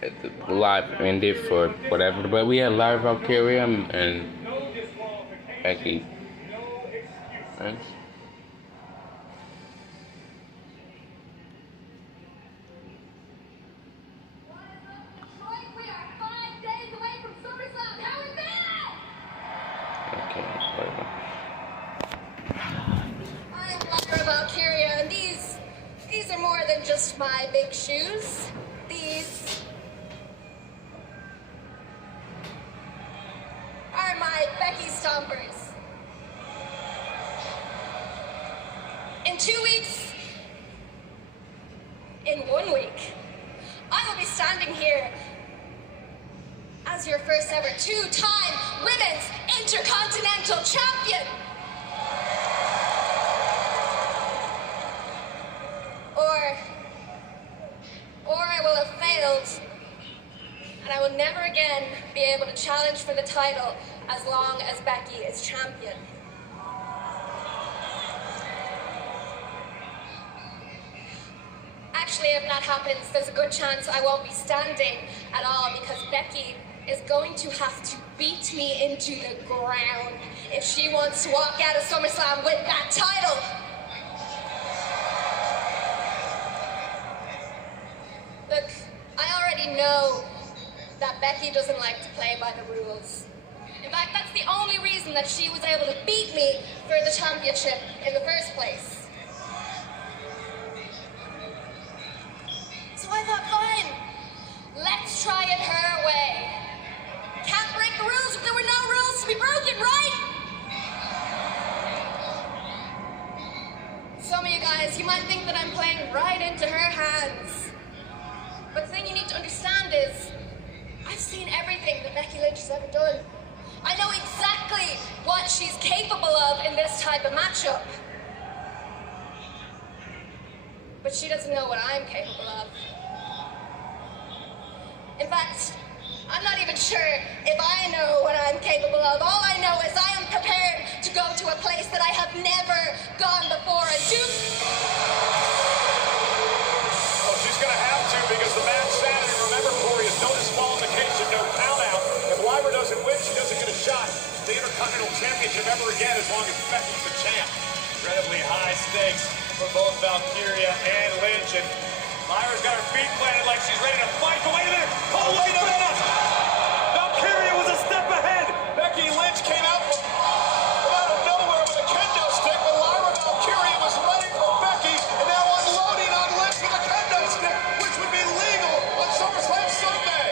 the live ended for whatever, but we had Lyra Valkyria and Becky. Right? These are more than just my big shoes. These are my Becky Stompers. In 2 weeks, in 1 week, I will be standing here as your first ever two-time Women's Intercontinental Champion. Or I will have failed, and I will never again be able to challenge for the title as long as Becky is champion. Actually, if that happens, there's a good chance I won't be standing at all, because Becky is going to have to beat me into the ground if she wants to walk out of SummerSlam with that title. Look, I already know that Becky doesn't like to play by the rules. In fact, that's the only reason that she was able to beat me for the championship in the first place. So I thought, fine, let's try it her way. Can't break the rules if there were no rules to be broken, right? Some of you guys, you might think that I'm playing right into her hands. But the thing you need to understand is, I've seen everything that Becky Lynch has ever done. I know exactly what she's capable of in this type of matchup. But she doesn't know what I'm capable of. In fact, I'm not even sure if I know what I'm capable of. All I know is I am prepared to go to a place that I have never gone before and do. Well, she's going to have to, because the match Saturday, remember, Corey, is no disqualification, no count out. If Lyra doesn't win, she doesn't get a shot at the Intercontinental Championship ever again, as long as Becky's the champ. Incredibly high stakes for both Valkyria and Lynch. And Lyra's got her feet planted like she's ready to fight. But wait a minute! Oh, wait a minute! Valkyria was a step ahead! Becky Lynch came out from out of nowhere with a kendo stick, but Lyra Valkyria was ready for Becky, and now unloading on Lynch with a kendo stick, which would be legal on SummerSlam Sunday.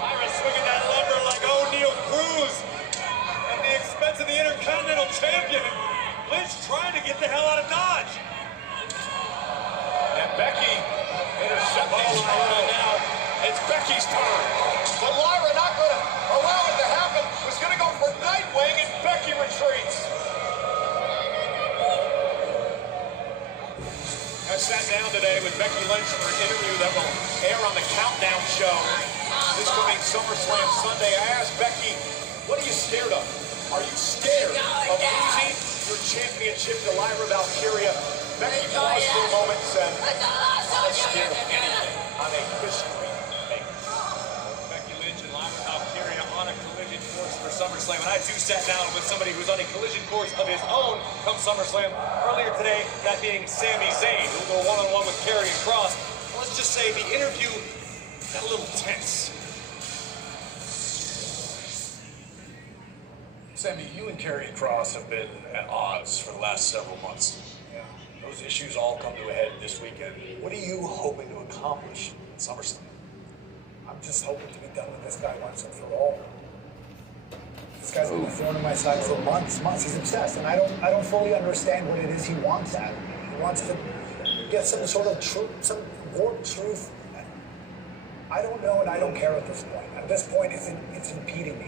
Lyra swinging that lumber like O'Neal Cruz at the expense of the Intercontinental Champion. Lynch trying to get the hell out of Dodge. And Becky intercepting Lyra now. It's Becky's turn. But Lyra not going to allow it to happen. Was going to go for Nightwing, and Becky retreats. I sat down today with Becky Lynch for an interview that will air on the Countdown Show this coming SummerSlam Sunday. I asked Becky, what are you scared of? Are you scared of losing your championship to Lyra Valkyria? Becky paused for a moment and said, I'm not scared of anything. I'm a history maker. Becky Lynch and Lyra Valkyria on a collision course for SummerSlam. And I too sat down with somebody who's on a collision course of his own come SummerSlam. Earlier today, that being Sami Zayn, who will go one-on-one with Karrion Kross. Let's just say the interview got a little tense. Sami, you and Karrion Kross have been at odds for the last several months. Yeah. Those issues all come to a head this weekend. What are you hoping to accomplish at SummerSlam? I'm just hoping to be done with this guy once and for all. This guy's been a thorn in my side for months. He's obsessed, and I don't fully understand what it is he wants out of me. He wants to get some sort of truth, some warped truth. I don't know, and I don't care at this point. At this point, it's impeding me.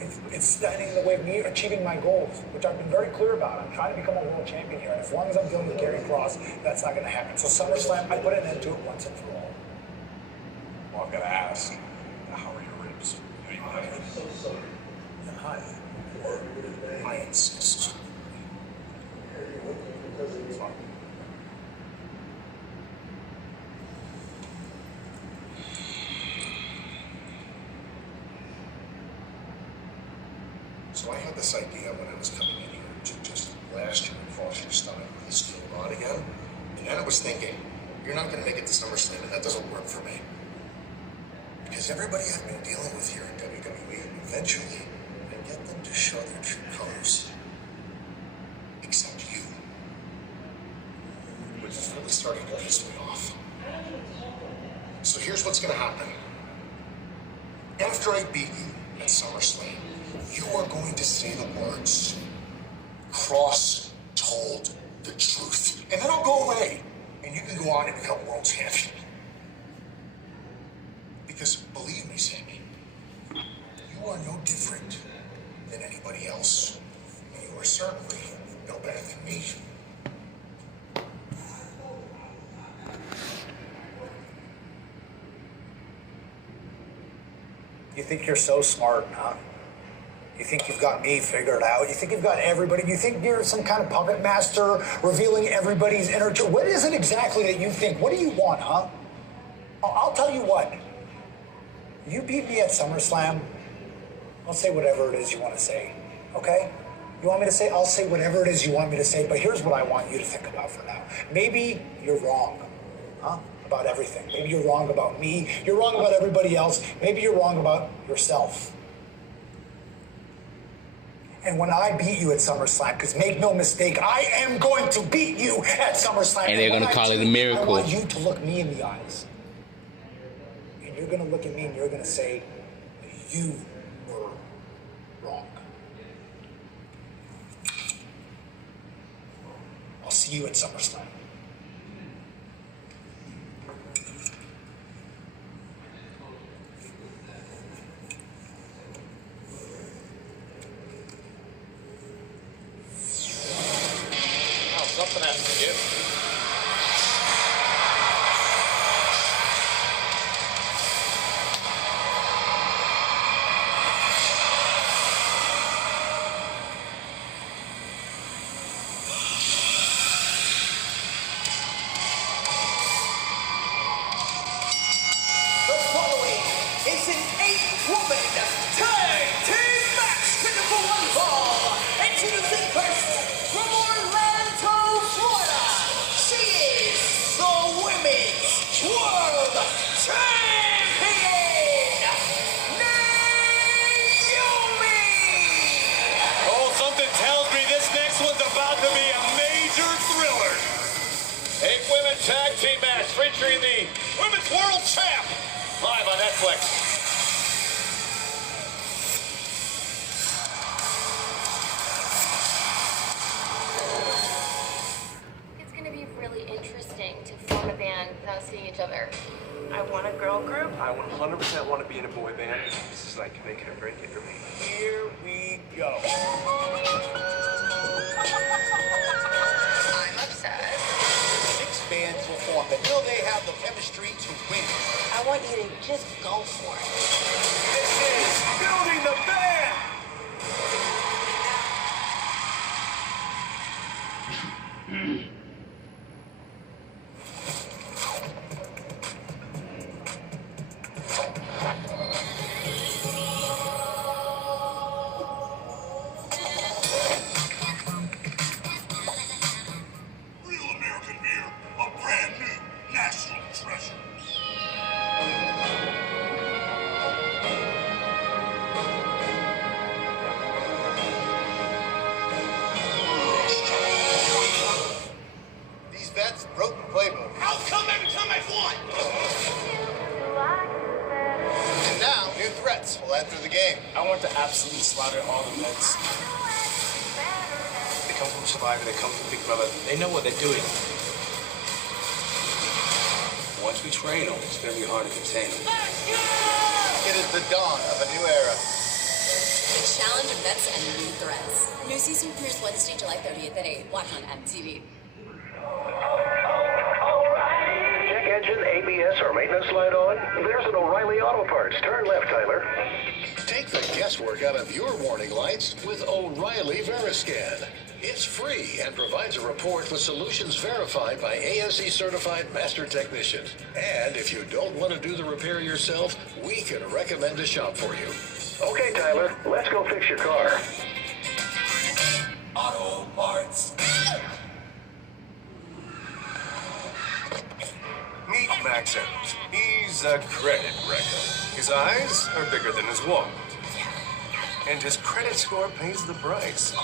It's standing in the way of me achieving my goals, which I've been very clear about. I'm trying to become a world champion here, and as long as I'm dealing with Karrion Kross, that's not going to happen. So SummerSlam, I put an end to it once and for all. Well, I've got to ask, how are your ribs? Do you have them? And I insist. Fine. So I had this idea when I was coming in here to just blast you across your stomach with a steel rod again. And then I was thinking, you're not going to make it to SummerSlam, and that doesn't work for me. Because everybody I've been dealing with here in WWE, eventually, I get them to show their true colors. Except you. Which is really starting to piss me off. So here's what's going to happen. After I beat you at SummerSlam, you are going to say the words, Cross told the truth. And then I'll go away, and you can go on and become world champion. Because believe me, Sammy, you are no different than anybody else. And you are certainly no better than me. You think you're so smart, huh? You think you've got me figured out? You think you've got everybody? You think you're some kind of puppet master revealing everybody's inner truth? What is it exactly that you think? What do you want, huh? I'll tell you what. You beat me at SummerSlam, I'll say whatever it is you want to say, okay? You want me to say? I'll say whatever it is you want me to say, but here's what I want you to think about for now. Maybe you're wrong, huh? About everything. Maybe you're wrong about me. You're wrong about everybody else. Maybe you're wrong about yourself. And when I beat you at SummerSlam, because make no mistake, I am going to beat you at SummerSlam. And they're going to call it a miracle. I want you to look me in the eyes. And you're going to look at me and you're going to say, you were wrong. I'll see you at SummerSlam. Something has to give. The following is an 8-woman tag team match scheduled for one fall. Introducing first from Orlando, Florida, she is the Women's World Champion, Naomi! Oh, something tells me this next one's about to be a major thriller. 8-women tag team match featuring the Women's World Champ. Live on Netflix. It's going to be really interesting to form a band without seeing each other. I want a girl group. I 100% want to be in a boy band. This is like make it or break it for me. Here we go. I'm upset. 6 bands will form, but will they have the chemistry to win? I want you to just go for it. This is Building the Band! Real American beer, a brand new national treasure. These vets broke the playbook. I'll come every time I've won. And now, new threats will enter the game. I want to absolutely slaughter all the vets. They come from Survivor, they come from Big Brother. They know what they're doing. Once we train them, it's going to be hard to contain them. It is the dawn of a new era. The challenge of vets and new threats. New season premieres Wednesday, July 30th at 8. Watch on MTV. Check engine, ABS, or maintenance light on? There's an O'Reilly Auto Parts. Turn left, Tyler. Take the guesswork out of your warning lights with O'Reilly Veriscan. It's free and provides a report with solutions verified by ASE certified master technicians. And if you don't want to do the repair yourself, we can recommend a shop for you. Okay, Tyler, let's go fix your car. Max Evans. He's a credit wrecker. His eyes are bigger than his wallet. And his credit score pays the price.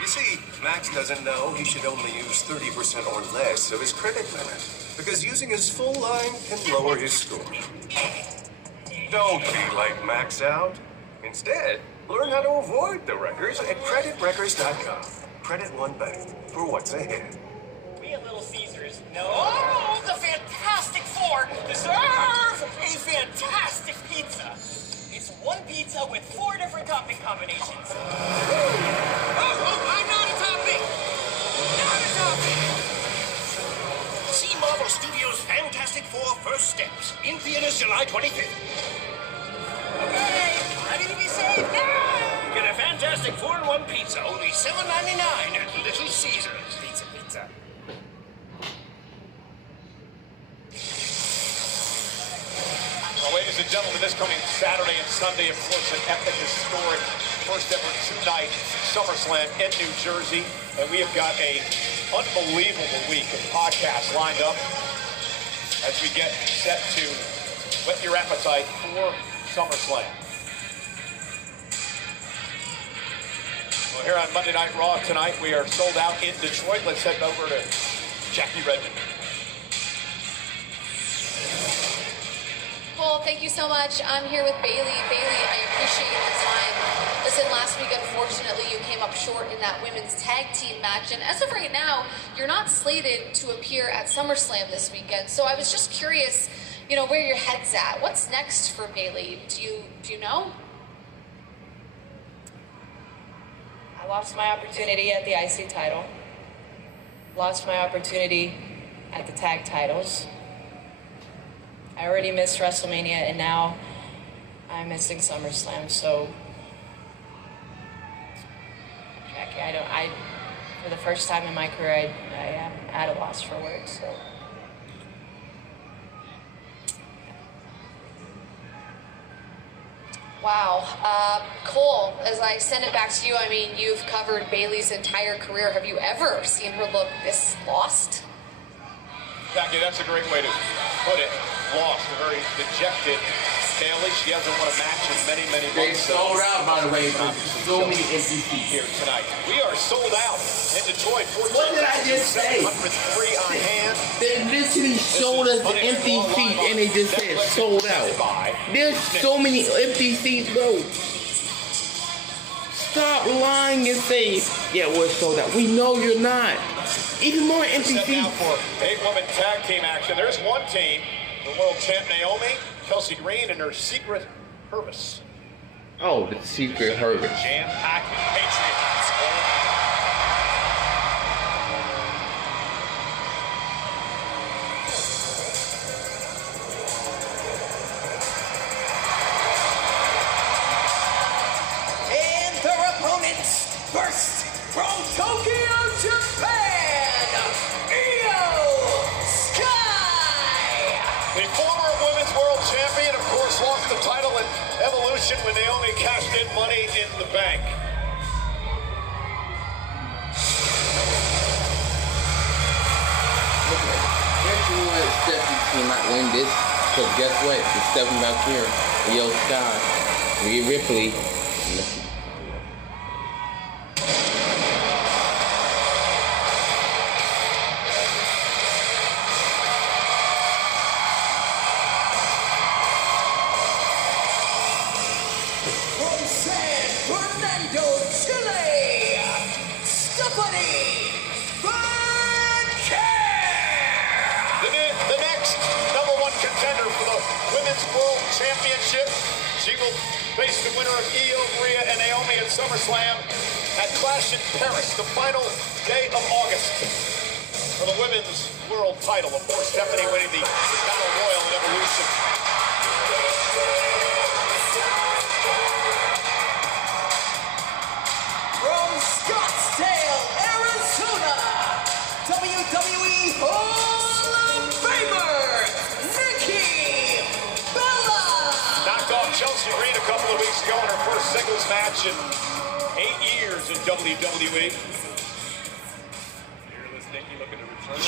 You see, Max doesn't know he should only use 30% or less of his credit limit, because using his full line can lower his score. Don't be like Max out. Instead, learn how to avoid the wreckers at creditwreckers.com. Credit One Bank for what's ahead. We at Little Caesars know the Fantastic Four deserve a fantastic pizza. It's one pizza with 4 different topping combinations. I'm not a topping! Not a topping! See Marvel Studios' Fantastic Four First Steps in theaters July 25th. Okay, ready to be saved now! Get a Fantastic 4-in-1 pizza, only $7.99 at Little Caesars. Pizza, pizza. Well, ladies and gentlemen, this coming Saturday and Sunday, of course, an epic, historic, first ever 2-night SummerSlam in New Jersey. And we have got a unbelievable week of podcasts lined up as we get set to whet your appetite for SummerSlam. Well, here on Monday Night Raw tonight, we are sold out in Detroit. Let's head over to Jackie Redmond. Cole, thank you so much. I'm here with Bayley. Bayley, I appreciate the time. Listen, last week, unfortunately, you came up short in that women's tag team match. And as of right now, you're not slated to appear at SummerSlam this weekend. So I was just curious, you know, where your head's at. What's next for Bayley? Do you know? I lost my opportunity at the IC title. Lost my opportunity at the tag titles. I already missed WrestleMania, and now I'm missing SummerSlam. So, Jackie, for the first time in my career, I am at a loss for words. So. Wow. Cole, as I send it back to you, I mean, you've covered Bayley's entire career. Have you ever seen her look this lost? Jackie, that's a great way to put it. Lost, a very dejected Bayley. She hasn't won a match in many, many months. They sold out, by the way. So many empty seats here tonight. We are sold out in Detroit. What did I just say? 703 on hand. They literally showed us the empty seats and they just said sold out. There's so many empty seats, bro. Stop lying and say, yeah, we're sold out. We know you're not. Even more empty seats. Now for 8-woman tag team action. There's one team, the world champ Naomi, Chelsea Green, and her secret Hervis. Oh, the secret Hervis. Jam-packed Patriots. And their opponents, first from Tokyo, Japan, Io Sky. The former women's world champion, of course, lost the title at Evolution when Naomi cashed in Money in the Bank. Stephanie cannot win this, because guess what? It's Stephanie Valkyrie, Io Sky, Rhea Ripley. From San Fernando, Chile, Stephanie Valkyrie. The next #1 contender for the Women's World Championship. She will face the winner of Io, Rhea, and Naomi at SummerSlam at Clash in Paris, the final day of August, for the Women's World title. Of course, Stephanie winning the Battle Royal at Evolution. From Scottsdale, Arizona, WWE Hall of Famer, Nikki Bella. Knocked off Chelsea Green a couple of weeks ago in her first singles match in 8 years in WWE. Fearless Nikki looking to return.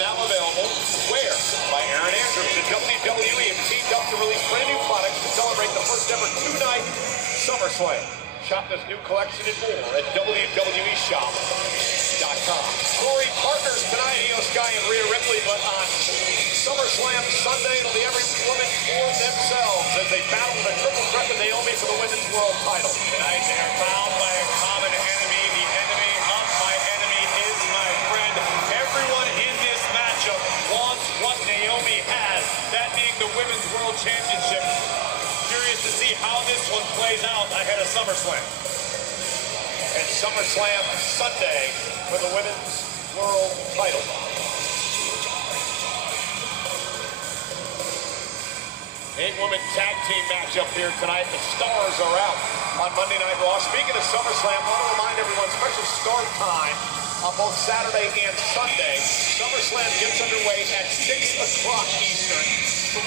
now available. Where? By Aaron Andrews. The WWE have teamed up to release brand new products to celebrate the first ever two-night SummerSlam. Shop this new collection and more at WWEshop.com. Corey partners tonight, Io Sky and Rhea Ripley, but on SummerSlam Sunday, it'll be every woman for themselves as they battle the triple threat with Naomi for the Women's World title. Tonight, they are bound by a common enemy. The enemy of my enemy is my friend. Everyone in this matchup wants what Naomi has, that being the Women's World Championship. Curious to see how this one plays out ahead of SummerSlam. And SummerSlam Sunday for the Women's World title. 8-woman tag team matchup here tonight. The stars are out on Monday Night Raw. Speaking of SummerSlam, I want to remind everyone, special start time on both Saturday and Sunday. SummerSlam gets underway at 6 o'clock Eastern,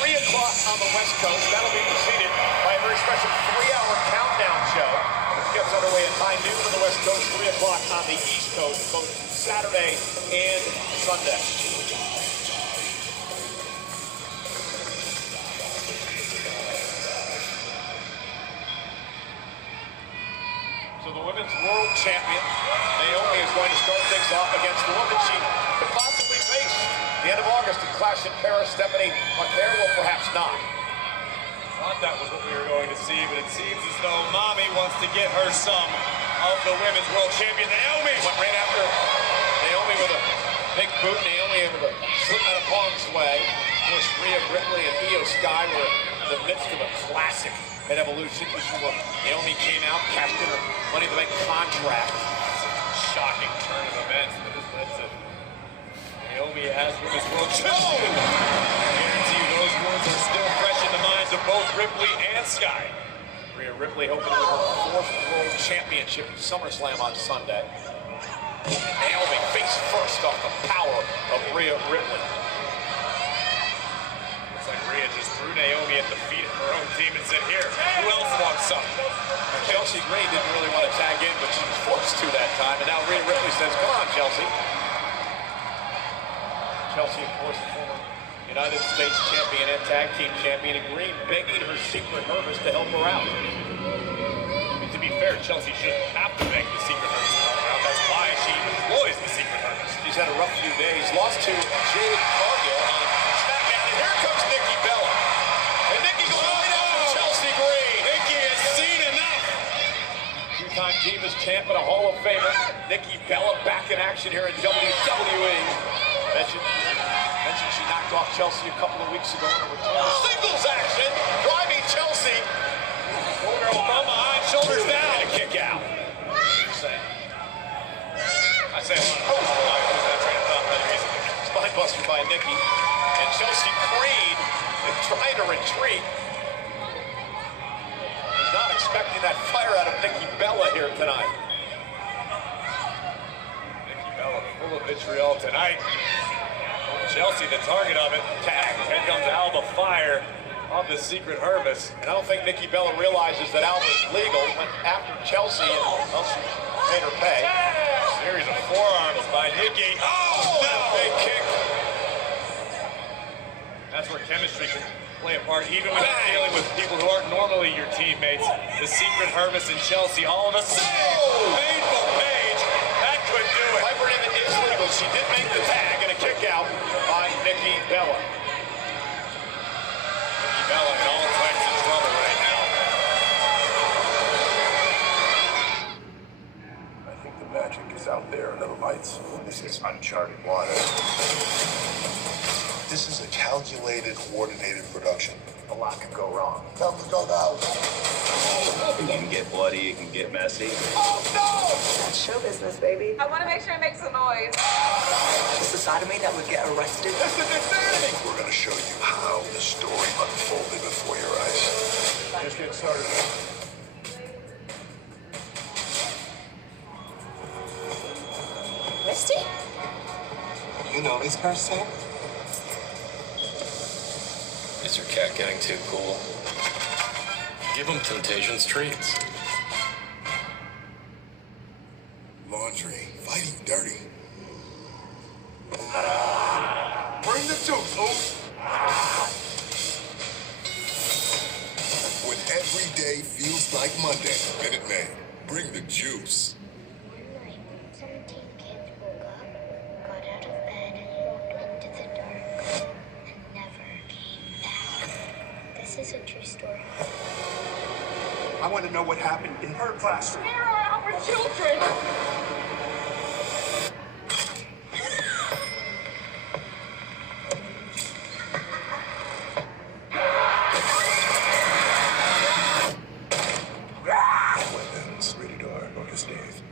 3 o'clock on the West Coast. That'll be preceded by a very special 3-hour countdown show, which gets underway at high noon on the West Coast, 3 o'clock on the East Coast, both Saturday and Sunday. So the Women's World Champion, Naomi, is going to start things off against the woman she could possibly face the end of August in Clash in Paris. Stephanie McMahon will perhaps not. Thought that was what we were going to see, but it seems as though Mommy wants to get her some of the Women's World Champion. Naomi went right after Naomi with a big boot. Naomi able to slip out of harm's way. Of course, Rhea Ripley and Io Sky were in the midst of a classic at Evolution before Naomi came out, cashed in her Money in the Bank contract. Shocking turn of events that has led to Naomi as Women's World Champion. I guarantee you those words are still fresh in the minds of both Ripley and Sky. Rhea Ripley hoping to win her 4th World Championship at SummerSlam on Sunday. Naomi face first off the power of Rhea Ripley. Looks like Rhea just threw Naomi at the feet of her own team and said, here, who else wants some? Chelsea Green didn't really want to tag in, but she was forced to that time. And now Rhea Ripley says, come on, Chelsea. Chelsea, of course, the former United States champion and tag team champion, and Green begging her secret Hermes to help her out. I mean, to be fair, Chelsea shouldn't have to beg the secret Hermes to help her out. That's why she employs the secret Hermes. She's had a rough few days. Lost to Jade Cargill on SmackDown. And here comes Nikki Bella. And Nikki goes right after Chelsea Green. Nikki has seen enough. Two-time Divas champ and a Hall of Famer. Nikki Bella back in action here in WWE. Mentioned she knocked off Chelsea a couple of weeks ago in a return singles action, driving Chelsea. Girl from behind, shoulders down. And a kick out. I say a lot of lose that train of thought for that reason. Spine buster by Nikki. And Chelsea Green is trying to retreat. Was not expecting that fire out of Nikki Bella here tonight. Nikki Bella full of vitriol tonight. Chelsea, the target of it. Tag. Here comes Alba Fire of the secret Hermes. And I don't think Nikki Bella realizes that Alba is legal. Went after Chelsea and well, she made her pay. Series of forearms by Nikki. Oh, no! Big kick. That's where chemistry can play a part, even when you're dealing with people who aren't normally your teammates. The secret Hermes and Chelsea, all of a sudden. Painful Page. That could do it. Piper Niven is legal. She did make the tag and a kick out by Nikki Bella. Nikki Bella in all types of trouble right now. I think the magic is out there in the lights. This is uncharted water. This is a calculated, coordinated production. A lot could go wrong. Tell them to go now. It can get bloody, it can get messy. Oh, no! That's show business, baby. I want to make sure it makes a noise. It's the side of me that would get arrested. This is insanity! We're going to show you how the story unfolded before your eyes. Just getting started. Misty? You know this person? Is your cat getting too cool? Give him Temptation's treats. Laundry, fighting dirty. Bring the juice, Oof. When every day feels like Monday, Minute Maid, bring the juice. One night, 17 kids woke up, got out of bed, walked into the dark, and never came back. This is a true story. I want to know what happened in her classroom. Where are our children?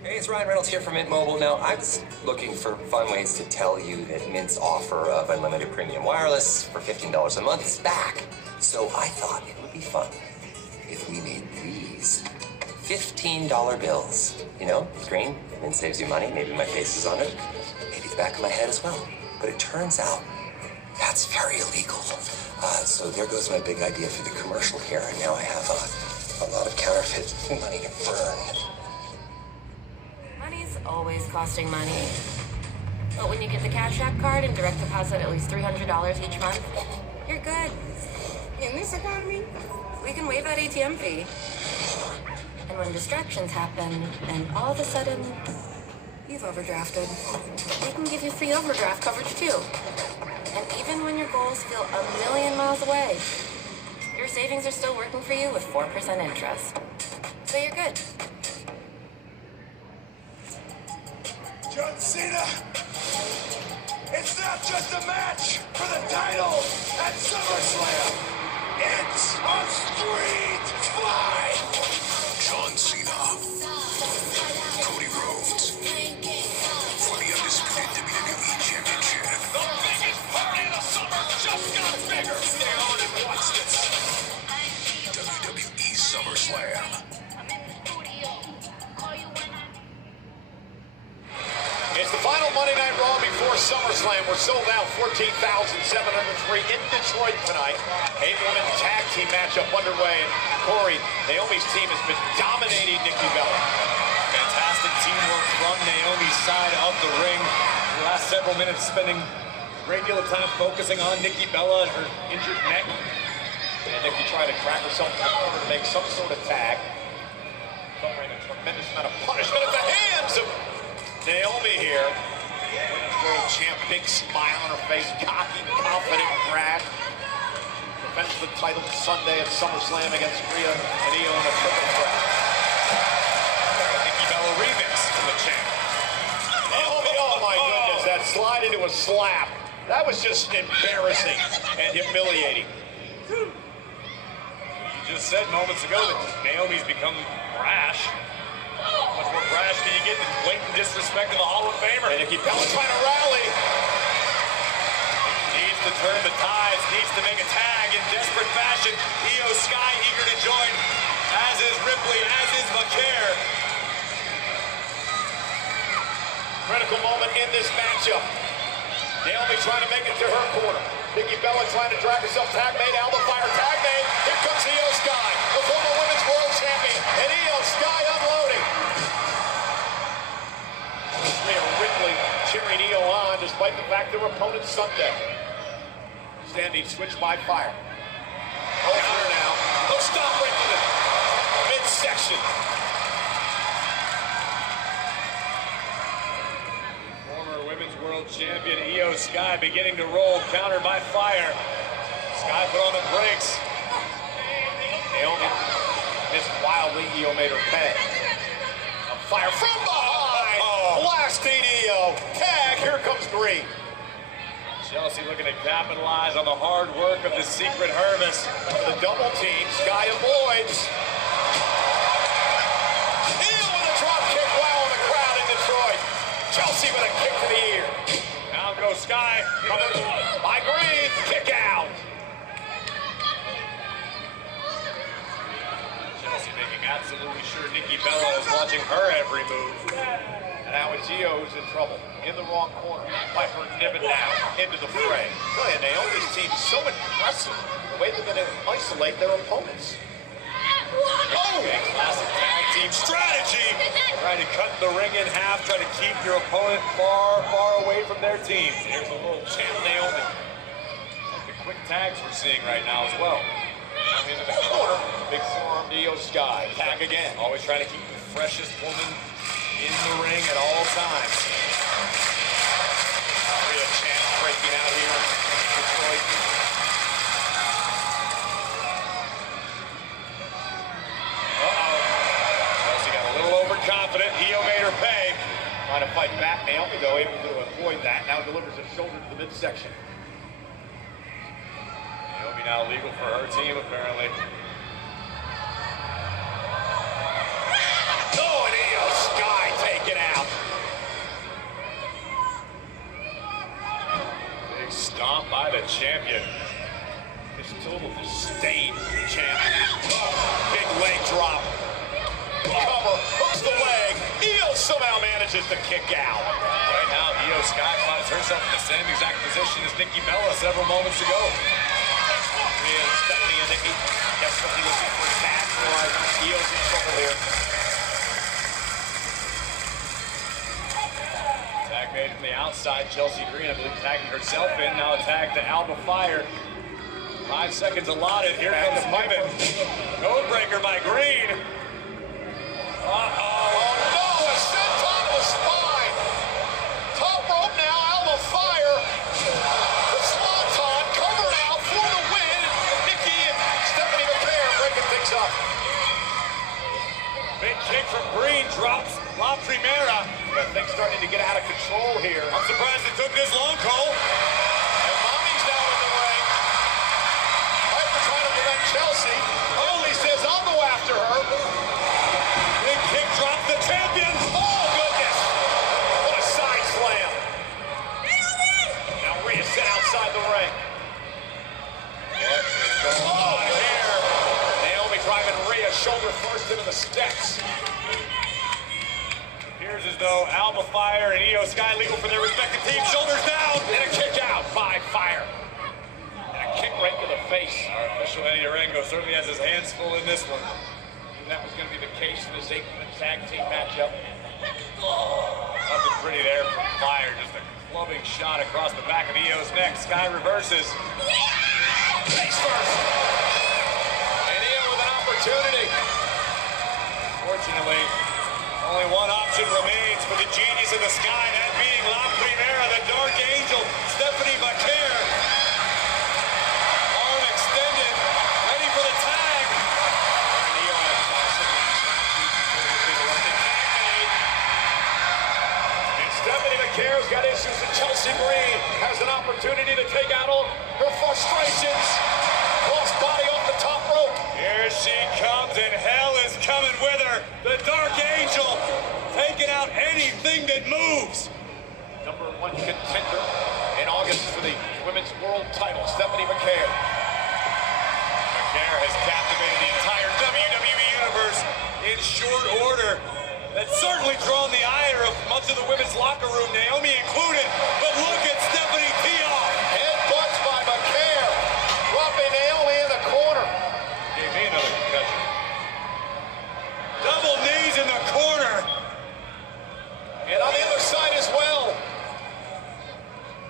Hey, it's Ryan Reynolds here from Mint Mobile. Now, I was looking for fun ways to tell you that Mint's offer of unlimited premium wireless for $15 a month is back. So I thought it would be fun if we made these $15 bills. You know, green, Mint saves you money. Maybe my face is on it. Maybe the back of my head as well. But it turns out that's very illegal. So there goes my big idea for the commercial here. And now I have a lot of counterfeit money to burn. Money's always costing money. But when you get the Cash App card and direct deposit at least $300 each month, you're good. In this economy, we can waive that ATM fee. And when distractions happen, and all of a sudden, you've overdrafted, we can give you free overdraft coverage too. And even when your goals feel a million miles away, your savings are still working for you with 4% interest. So you're good. John Cena! It's not just a match for the title at SummerSlam! It's a street fight! John Cena, Cody Rhodes, for the undisputed WWE Championship. The biggest party of the summer just got bigger. Stay on and watch this. WWE SummerSlam. It's the final Monday Night Raw before SummerSlam. We're sold out 14,703 in Detroit tonight. 8-woman tag team matchup underway. And Corey, Naomi's team has been dominating Nikki Bella. Fantastic teamwork from Naomi's side of the ring. The last several minutes spending a great deal of time focusing on Nikki Bella and her injured neck. And Nikki trying to crack herself in the corner to make some sort of tag. Suffering a tremendous amount of punishment at the hands of Naomi here. Women's World Champ, big smile on her face, cocky, confident grab. Defends the title Sunday at SummerSlam against Rhea and Io in a triple threat. Nikki Bella remix from the champ. Naomi, oh my goodness, that slide into a slap. That was just embarrassing and humiliating. You just said moments ago that Naomi's become brash. How much more brash can you get than blatant disrespect of the Hall of Famer? And Nikki Bella trying to rally. Needs to turn the tides, needs to make a tag in desperate fashion. Io Sky eager to join, as is Ripley, as is Vaquer. Critical moment in this matchup. Naomi trying to make it to her corner. Nikki Bella trying to drag herself. Tag made, Alba Fire tag made. Here comes Io Sky, the former Women's World Champion. And Io Sky unloading. Rhea Ripley cheering Io on despite the fact their opponent's Sunday. Standing switch by Fire. Oh, here now. Oh, stop right to the midsection. Former Women's World Champion Io Sky beginning to roll, countered by Fire. Sky put on the brakes. Naomi missed wildly. Io made her pay. A Fire from behind. Blasting Io. Tag. Here comes Green. Chelsea looking to capitalize on the hard work of the Secret Hermes. The double team. Sky avoids. Io with a drop kick. Wow in the crowd in Detroit. Chelsea with a kick to the ear. Now goes Sky. Covered by Green. Kick out. Chelsea making absolutely sure Nikki Bella is watching her every move. And now it's Io who's in trouble. In the wrong corner. Piper nibbing down into the fray. Really, Naomi's team is so impressive. The way they're going to isolate their opponents. Oh! Classic tag team strategy. Trying to cut the ring in half, trying to keep your opponent far, far away from their team. Here's a little channel Naomi. quick tags we're seeing right now as well. Into the corner, big forearm to Io Sky. Tag again. Always trying to keep the freshest woman in the ring at all times. Rhea Chance breaking out here. Detroit. Chelsea got a little overconfident. Io made her pay. Trying to fight back. Naomi, though, able to avoid that. Now delivers a shoulder to the midsection. Naomi now legal for her team, apparently. Oh, and Io Sky taken out. Big stomp by the champion. This total disdain for the champ. Oh, big leg drop. Cover, hooks the leg. Io somehow manages to kick out. Right now, Io Sky finds herself in the same exact position as Nikki Bella several moments ago. Rhea and Stephanie and Nikki desperately looking for a tag. Io's in trouble here. Tag made from the outside. Chelsea Green, I believe, tagging herself in. Now a tag to Alba Fire. 5 seconds allotted. Here comes the pivot. Code breaker by Green. Uh-oh. Oh, no! A senton to the spine. Top rope now. Alba Fire. The swanton. Cover now for the win. Nikki and Stephanie McCare breaking things up. Big kick from Green. Drops La Primera. But things starting to get out of control here. I'm surprised it took this long, Cole. And Mommy's now in the ring. Piper trying to prevent Chelsea. Holy says, I'll go after her. Big kick drop the champion. Oh, goodness. What a side slam. Now Rhea set outside the ring. What is going on here? Naomi driving Rhea shoulder first into the steps. Appears as though Alba Fire and Io Sky legal for their respective teams. Shoulders down and a kick out by Fire. And a kick right to the face. Our official Eddie Durango certainly has his hands full in this one. That was going to be the case in this 8-man tag team matchup. Nothing pretty there from Fire. Just a clubbing shot across the back of Io's neck. Sky reverses. Face first. And Io with an opportunity. Fortunately, only one option remains for the genius of the Sky, that being La Primera, the Dark Angel, Stephanie McCare. Arm extended, ready for the tag. And Stephanie McCare's got issues, and Chelsea Green has an opportunity to take out all her frustrations. Lost body off the top rope. Here she comes, and hell is coming with her. The Dark Angel taking out anything that moves. Number 1 contender in August for the Women's World title, Stephanie McCare. McCare has captivated the entire WWE Universe in short order. That's certainly drawn the ire of much of the women's locker room, Naomi included. But look at Stephanie tee off. Headbutts by McCare. Dropping Naomi in the corner. Gave me another concussion. Double knees in the corner. And on the other side as well.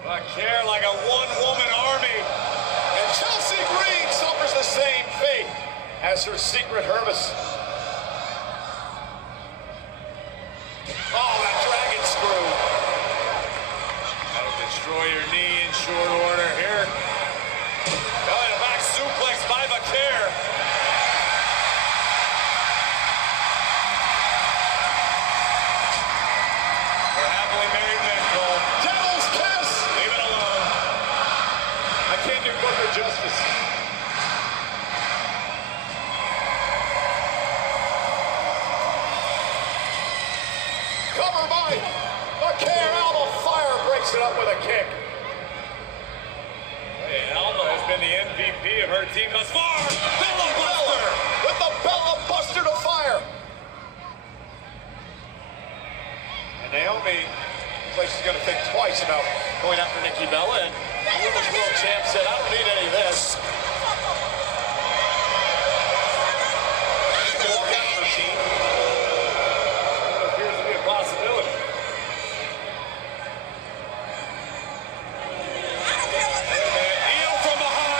McCare like a one-woman army. And Chelsea Green suffers the same fate as her secret Hermes. Oh, that dragon screw. That'll destroy your knee in short order here. Belly to back suplex by McCare. We're happily married men, Cole. Devil's kiss! Leave it alone. I can't do Booker justice. Cover by McCare. Alba Fire breaks it up with a kick. Hey, Alba has been the MVP of her team thus far. Bella Buster with the Bella Buster to Fire. And Naomi looks like she's going to think twice about going after Nikki Bella. And the Women's World Champ said, I don't need any of this. She can walk out of her team. It appears to be a possibility. Io from behind.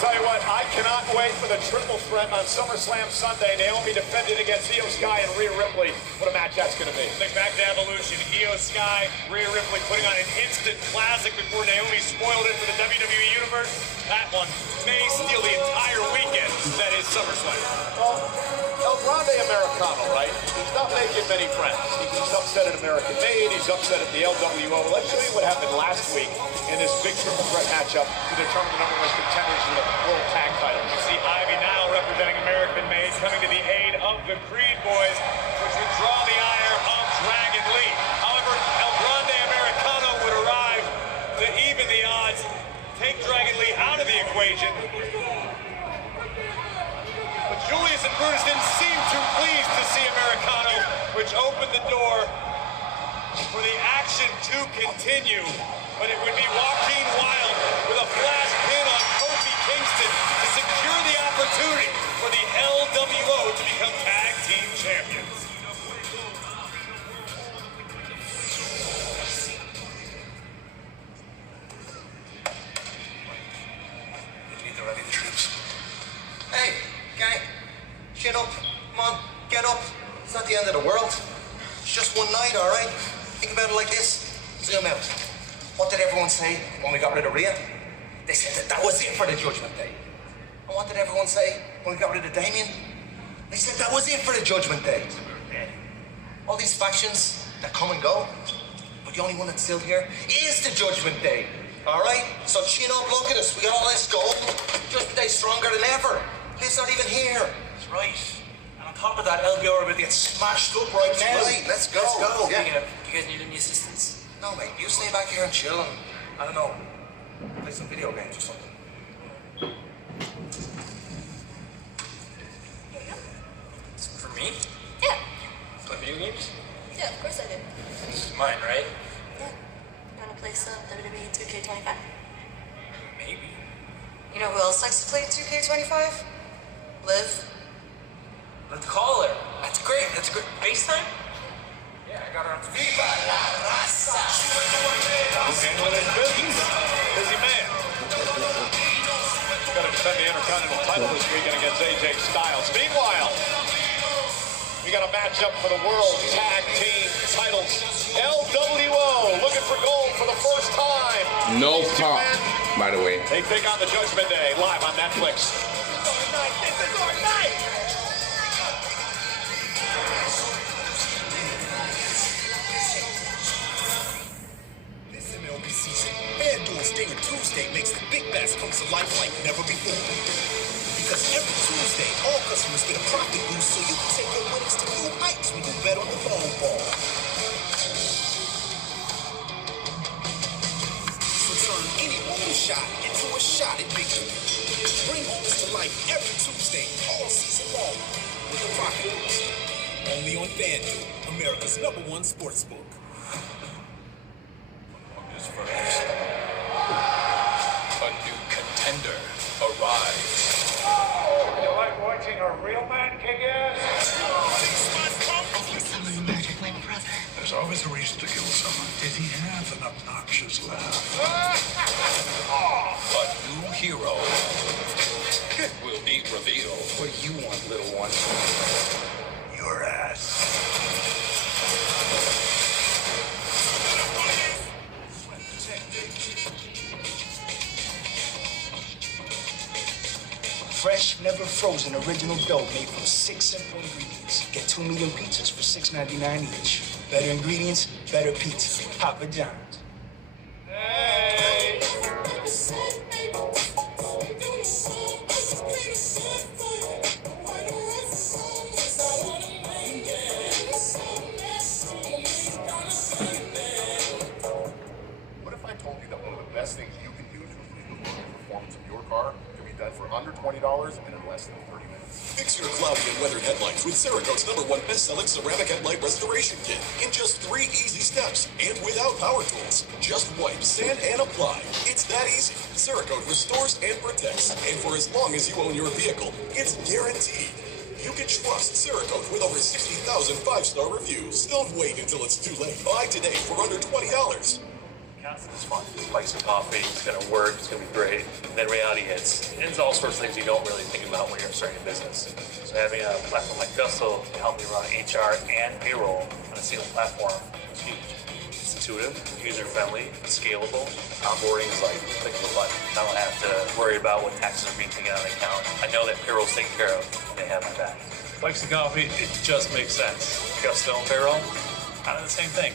Tell you what, I cannot wait for the triple threat on SummerSlam Sunday. Naomi defended against Io Sky and Rhea Ripley. What a match that's going to be. Think back to Evolution. Io Sky, Rhea Ripley putting on an instant classic before Naomi spoiled it for the WWE Universe. That one may steal the entire weekend. That is SummerSlam. Well, El Grande Americano, right? He's not making many friends. He's upset at American Made. He's upset at the LWO. Let's show you what happened last week in this big triple threat matchup to determine the number one contenders for the World Tag Title. You see Ivy now representing American Made, coming to the aid of the Creed Boys, which would draw the ire of Dragon Lee. However, El Grande Americano would arrive to even the odds, take Dragon Lee out of the equation. But Julius and Brutus didn't seem too pleased to see Americano, which opened the door for the action to continue. But it would be Joaquin Wilde with a flash pin on Kofi Kingston to secure the opportunity for the LWO to become tag team champions. You need to rally the troops. Hey, gang, chin up. Come on, get up. It's not the end of the world. It's just one night, all right? Think about it like this. Zoom out. What did everyone say when we got rid of Rhea? They said that was it for the Judgment Day. And what did everyone say when we got rid of Damien? They said that was it for the Judgment Day. All these factions that come and go, but the only one that's still here is the Judgment Day. All right? So chin up, look at us. We got all this gold. Judgment Day's stronger than ever. Liv's not even here. That's right. And on top of that, LBO are about to get smashed up right now. Right, let's go. Yeah. Do you guys need any assistance? No, mate, you stay back here and chill and, I don't know, play some video games or something. For me? Yeah. Play video games? Yeah, of course I do. This is mine, right? Yeah. You wanna play some WWE 2K25? Maybe. You know who else likes to play 2K25? Liv. Let's call her. That's great. That's great. FaceTime? Yeah, I got her on Viva la raza! Who's handling his business? Busy man. He's got to defend the Intercontinental title this weekend against AJ Styles. Meanwhile, we got a matchup for the World Tag Team titles. LWO looking for gold for the first time. No pop, by the way. They take on the Judgment Day live on Netflix. This is our night! This MLB season, FanDuel's Day of Tuesday makes the big bets come to life like never before. Because every Tuesday, all customers get a profit boost so you can take your winnings to new heights when you bet on the long ball. So turn any home shot into a shot at victory. Bring homes to life every Tuesday, all season long, with a profit boost. Only on FanDuel, America's #1 sportsbook. first. A new contender arrives. You like watching a real man kick ass? I think someone murdered my brother. There's always a reason to kill someone. Did he have an obnoxious laugh? A new hero will be revealed. What do you want, little one? Your ass. Fresh, never frozen, original dough made from 6 simple ingredients. Get 2 medium pizzas for $6.99 each. Better ingredients, better pizza. Papa John's. Hey! What if I told you that one of the best things you can do to improve the performance of your car can be done for under $20 and in less than 30 minutes? Fix your cloudy and weathered headlights with Cerakote's #1 best-selling ceramic headlight restoration kit in just 3 easy steps and without power tools. Just wipe, sand, and apply. It's that easy. Cerakote restores and protects, and for as long as you own your vehicle, it's guaranteed. You can trust Cerakote with over 60,000 5-star reviews. Don't wait until it's too late. Buy today for under $20. It's fun. Spikes of coffee, it's gonna work, it's gonna be great. And then reality hits. And it's all sorts of things you don't really think about when you're starting a business. So having a platform like Gusto to help me run HR and payroll on a single platform is huge. It's intuitive, user-friendly, scalable. Onboarding is like click of a button. I don't have to worry about what taxes are being taken out of the account. I know that payroll's taken care of, and they have my back. Spikes of coffee, it just makes sense. Gusto and payroll, kind of the same thing.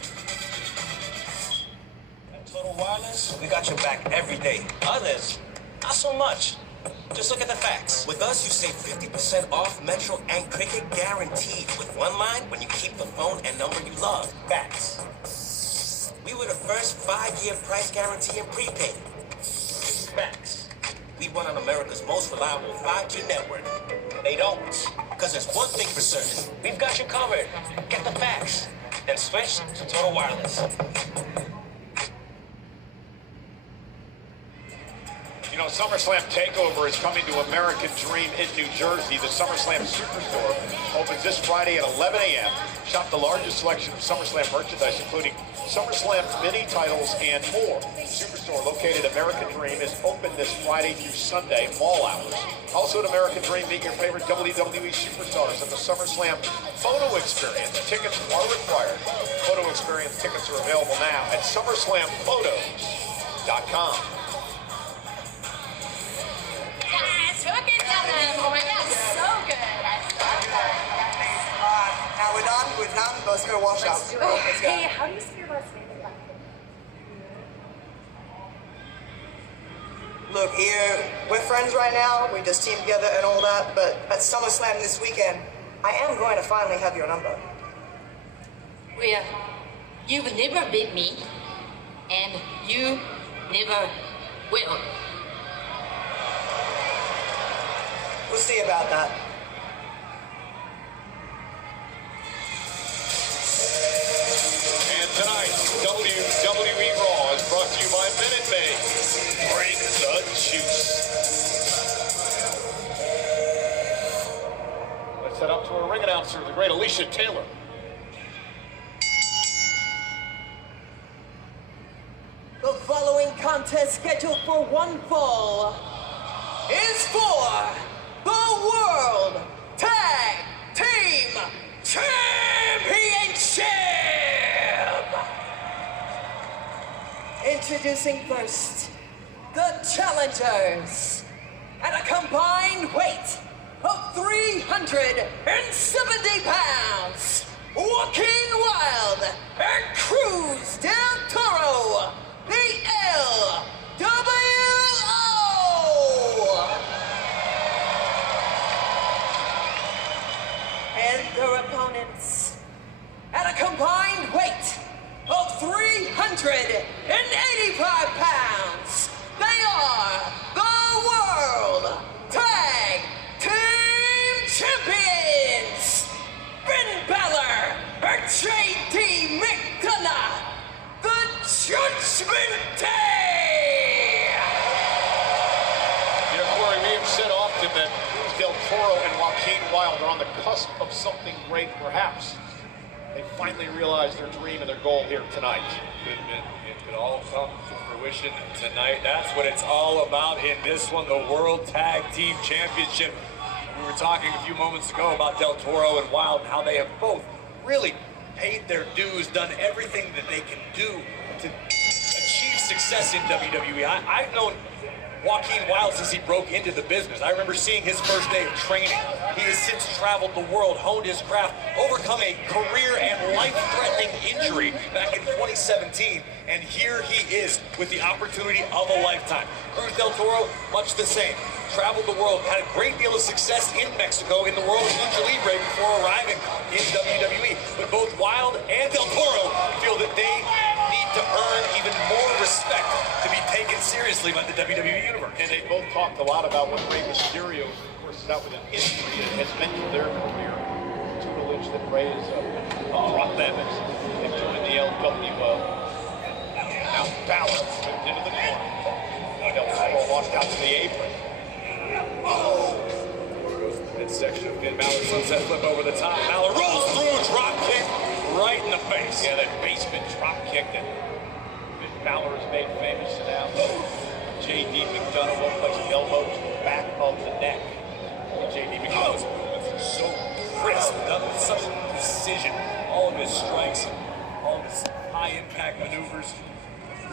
Total Wireless, we got your back every day. Others, not so much. Just look at the facts. With us, you save 50% off Metro and Cricket guaranteed with one line when you keep the phone and number you love. Facts. We were the first 5-year price guarantee in prepaid. Facts. We run on America's most reliable 5G network. They don't. Because there's one thing for certain. We've got you covered. Get the facts. Then switch to Total Wireless. You know, SummerSlam TakeOver is coming to American Dream in New Jersey. The SummerSlam Superstore opens this Friday at 11 a.m. Shop the largest selection of SummerSlam merchandise, including SummerSlam mini titles and more. Superstore located at American Dream is open this Friday through Sunday, mall hours. Also at American Dream, meet your favorite WWE superstars at the SummerSlam Photo Experience. Tickets are required. Photo Experience tickets are available now at SummerSlamPhotos.com. Took it down there, boy. That's so good. I love that. Now we're done. Let's go wash up. Let's do it. Let's go. Hey, how do you say your last name? Look, here, we're friends right now. We just team together and all that. But at SummerSlam this weekend, I am going to finally have your number. Well, you've never beat me, and you never will. We'll see about that. And tonight, WWE Raw is brought to you by Minute Maid. Bring the juice. Let's head up to our ring announcer, the great Alicia Taylor. The following contest scheduled for one fall is for the World Tag Team Championship! Introducing first, the challengers at a combined weight of 370 pounds, Joaquin Wilde and Cruz del Toro, the LWO! And their opponents at a combined weight of 385 pounds. They are the World Tag Team Champions, Finn Balor and JD McDonough, the Judgment Day! You know, Corey, we have said often that Cruz del Toro and Joaquin Wilde are on the cusp of something great, perhaps. They finally realized their dream and their goal here tonight. It could all come to fruition tonight. That's what it's all about in this one, the World Tag Team Championship. We were talking a few moments ago about Del Toro and Wilde and how they have both really paid their dues, done everything that they can do to achieve success in WWE. I've known Joaquin Wilde since he broke into the business. I remember seeing his first day of training. He has since traveled the world, honed his craft, overcome a career and life-threatening injury back in 2017, and here he is with the opportunity of a lifetime. Cruz del Toro, much the same. Traveled the world, had a great deal of success in Mexico in the world of Lucha Libre before arriving in WWE. But both Wilde and Del Toro feel that they need to earn even more respect to be taken seriously by the WWE Universe. And they both talked a lot about what Rey Mysterio, of course, is out with an injury that has meant to their career. It's a privilege that Rey has brought them as they've joined the LWO. Now Balor moved into the corner. Del Toro walked out to the apron. Midsection of Finn Balor, sunset flip over the top. Balor rolls through, drop kick right in the face. Yeah, that basement drop kick that Balor is made famous now. J.D. McDonough won't place elbow to the back of the neck. J.D. McDonough's movements are so crisp, done with such precision. All of his strikes, all of his high-impact maneuvers.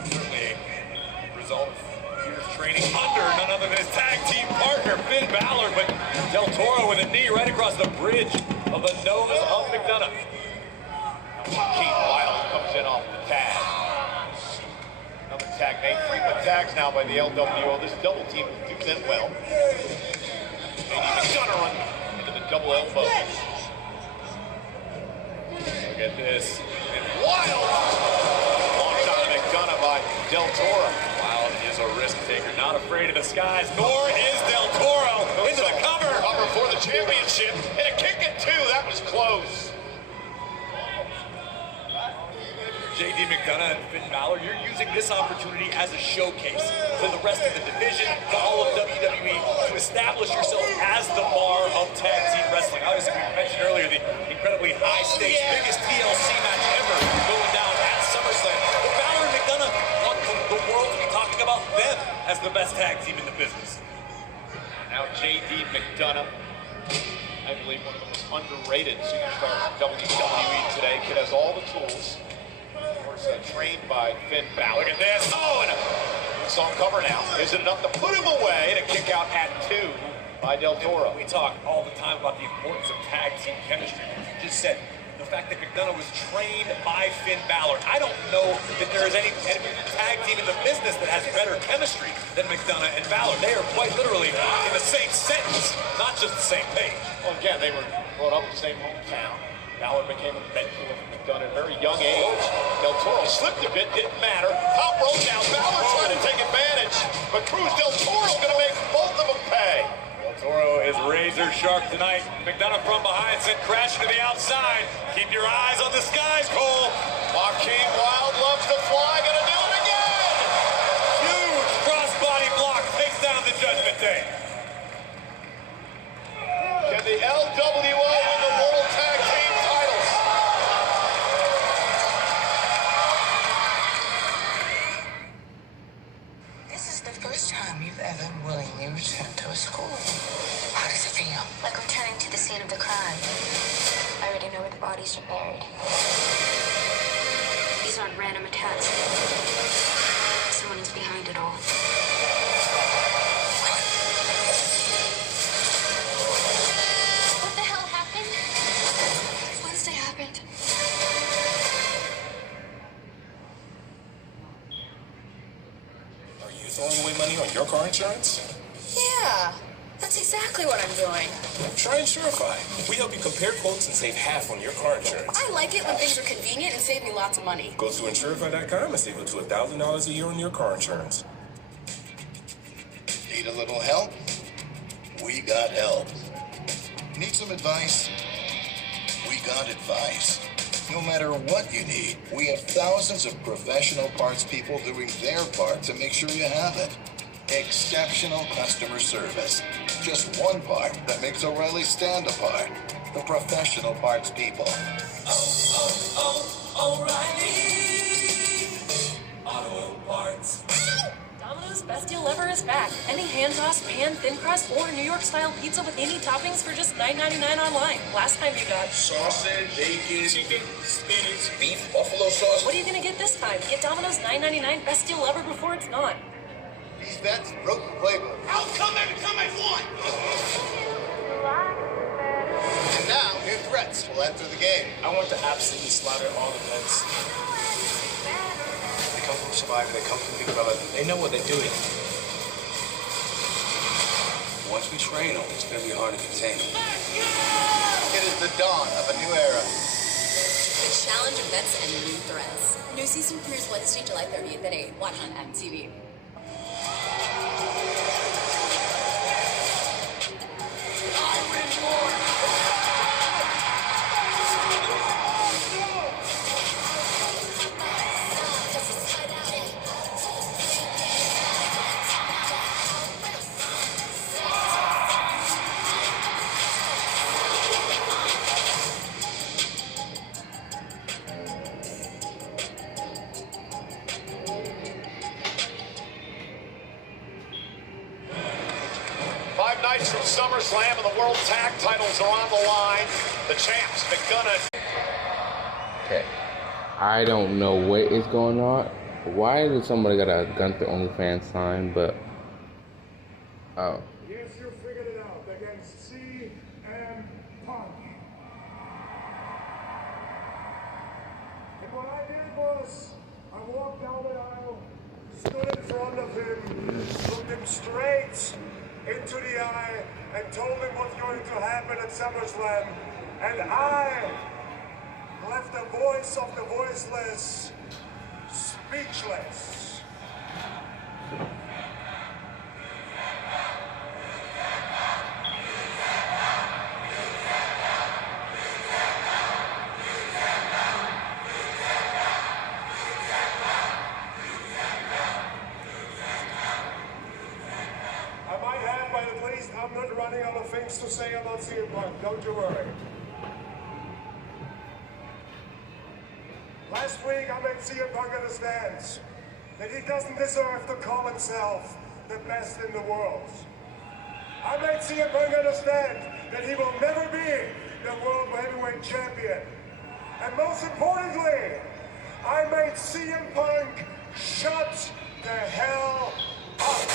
Certainly a result of years training under none other than his tag team partner, Finn Balor, but Del Toro with a knee right across the bridge of the nose of McDonough. Keith Wilde comes in off the tag. Another tag made. Frequent tags now by the LWO. This double team will do that well. JD McDonough run into the double elbow. Look at this. And Wilde! Launched on McDonough by Del Toro. Wilde is a risk taker, not afraid of the skies, nor is Del Toro. Into the cover. Cover for the championship. And a kick at two. That was close. J.D. McDonough and Finn Balor, you're using this opportunity as a showcase to the rest of the division, to all of WWE, to establish yourself as the bar of tag team wrestling. Obviously, we mentioned earlier the incredibly high-stakes, biggest TLC match ever going down at SummerSlam. But Balor and McDonough want the world to be talking about them as the best tag team in the business. Now J.D. McDonough, I believe one of the most underrated superstars in WWE today. Kid has all the tools. Of course, trained by Finn Balor. Look at this. Oh, and it's on cover now. Is it enough to put him away? And a kick out at two by Del Toro. We talk all the time about the importance of tag team chemistry. You just said the fact that McDonough was trained by Finn Balor. I don't know that there is any tag team in the business that has better chemistry than McDonough and Balor. They are quite literally in the same sentence, not just the same page. Well, again, they were brought up in the same hometown. Balor became a mentor of McDonough at a very young age. Del Toro slipped a bit, didn't matter. Top rope now. Balor trying to take advantage, but Cruz Del Toro going to make both of them pay. Del Toro is razor sharp tonight. McDonough from behind sent crashing to the outside. Keep your eyes on the skies, Cole. Joaquin Wilde loves to fly. Going to do it again. Huge crossbody block takes down the Judgment Day. Can the LWO win the World Tag Team titles? This is the first time you've ever willingly returned to a school. How does it feel? Like returning to the scene of the crime. I already know where the bodies are buried. These aren't random attacks. Someone is behind it all. What the hell happened? Wednesday happened. Are you throwing away money on your car insurance? Yeah, that's exactly what I'm doing. Try Insurify. We help you compare quotes and save half on your car insurance. I like it when things are convenient and save me lots of money. Go to Insurify.com and save up to $1,000 a year on your car insurance. Need a little help? We got help. Need some advice? We got advice. No matter what you need, we have thousands of professional parts people doing their part to make sure you have it. Exceptional customer service. Just one part that makes O'Reilly stand apart. The professional parts people. O'Reilly Auto Parts. Domino's Best Deal Ever is back. Any hand-tossed, pan, thin crust, or New York-style pizza with any toppings for just $9.99 online. Last time you got Sausage, bacon, chicken, spinach, beef, buffalo sauce. What are you gonna get this time? Get Domino's $9.99 Best Deal Ever before it's gone. These vets wrote the playbook. I'll come every time I want. And now, new threats will enter the game. I want to absolutely slaughter all the vets. They come from Survivor, they come from Big Brother. They know what they're doing. Once we train them, it's going to be hard to contain them. It is the dawn of a new era. The challenge of vets and new threats. New season premieres Wednesday, July 30th at 8. Watch on MTV. from SummerSlam, and the World Tag Titles are on the line. The champs, McDonough. Okay. I don't know what is going on. Why did somebody got a Gunther OnlyFans sign, but... Oh. Yes, you figured it out against CM Punk. And what I did was, I walked down the aisle, stood in front of him, looked him straight into the eye, and told him what's going to happen at SummerSlam. And I left the voice of the voiceless speechless. I'm not running out of things to say about CM Punk, don't you worry. Last week I made CM Punk understand that he doesn't deserve to call himself the best in the world. I made CM Punk understand that he will never be the World Heavyweight Champion. And most importantly, I made CM Punk shut the hell up.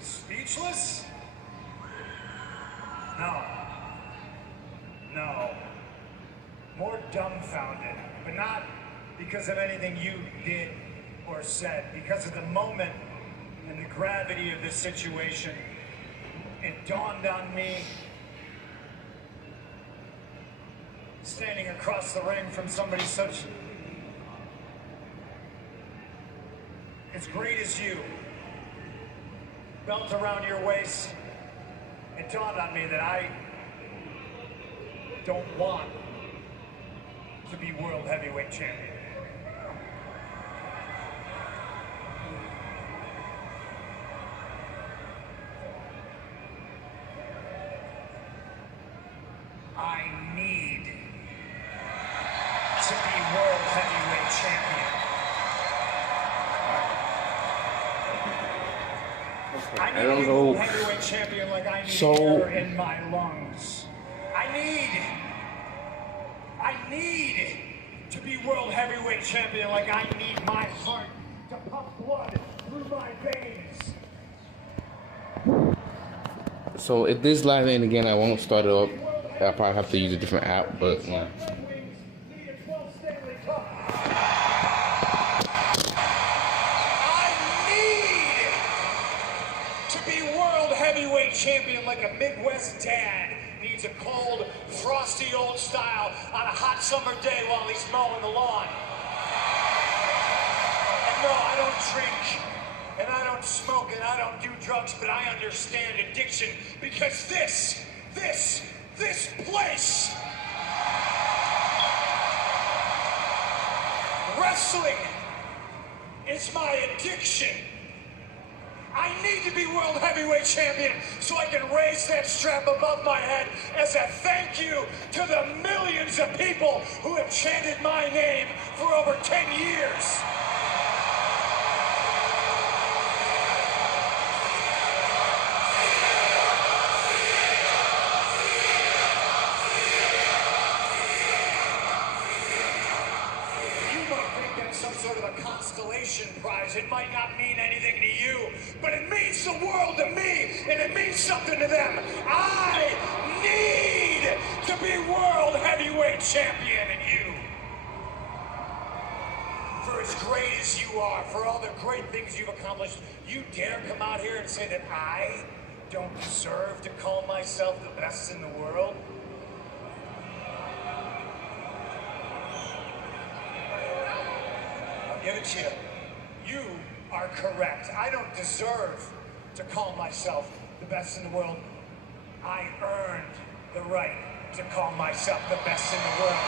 Speechless? No. More dumbfounded, but not because of anything you did or said, because of the moment and the gravity of this situation. It dawned on me, standing across the ring from somebody such as great as you, belt around your waist, it dawned on me that I don't want to be World Heavyweight Champion. I need to be World Heavyweight Champion. I don't know. Heavyweight champion like I need air in my lungs. I need to be World Heavyweight Champion like I need my heart to pump blood through my veins. So if this live in again, I won't start it up. I'll probably have to use a different app, but Champion like a Midwest dad needs a cold, frosty old style on a hot summer day while he's mowing the lawn. And no, I don't drink, and I don't smoke, and I don't do drugs, but I understand addiction because this place, wrestling is my addiction. I need to be World Heavyweight Champion so I can raise that strap above my head as a thank you to the millions of people who have chanted my name for over 10 years. Some sort of a constellation prize. It might not mean anything to you, but it means the world to me, and it means something to them. I need to be World Heavyweight Champion, and you, for as great as you are, for all the great things you've accomplished, you dare come out here and say that I don't deserve to call myself the best in the world? Give it to you. You are correct. I don't deserve to call myself the best in the world. I earned the right to call myself the best in the world.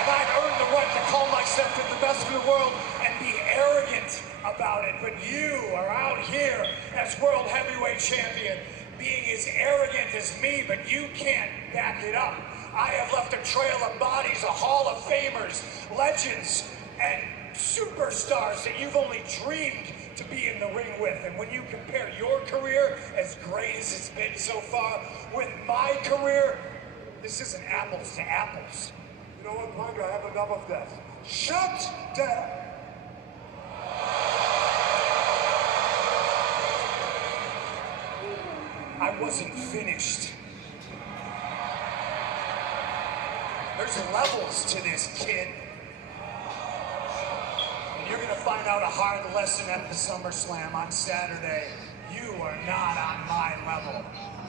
And I earned the right to call myself the best in the world and be arrogant about it. But you are out here as World Heavyweight Champion, being as arrogant as me, but you can't back it up. I have left a trail of bodies, a hall of famers, legends, and superstars that you've only dreamed to be in the ring with. And when you compare your career, as great as it's been so far, with my career, this isn't apples to apples. You know what, Punk? I have enough of that. Shut down! I wasn't finished. There's levels to this, kid. You're going to find out a hard lesson at the SummerSlam on Saturday. You are not on my level.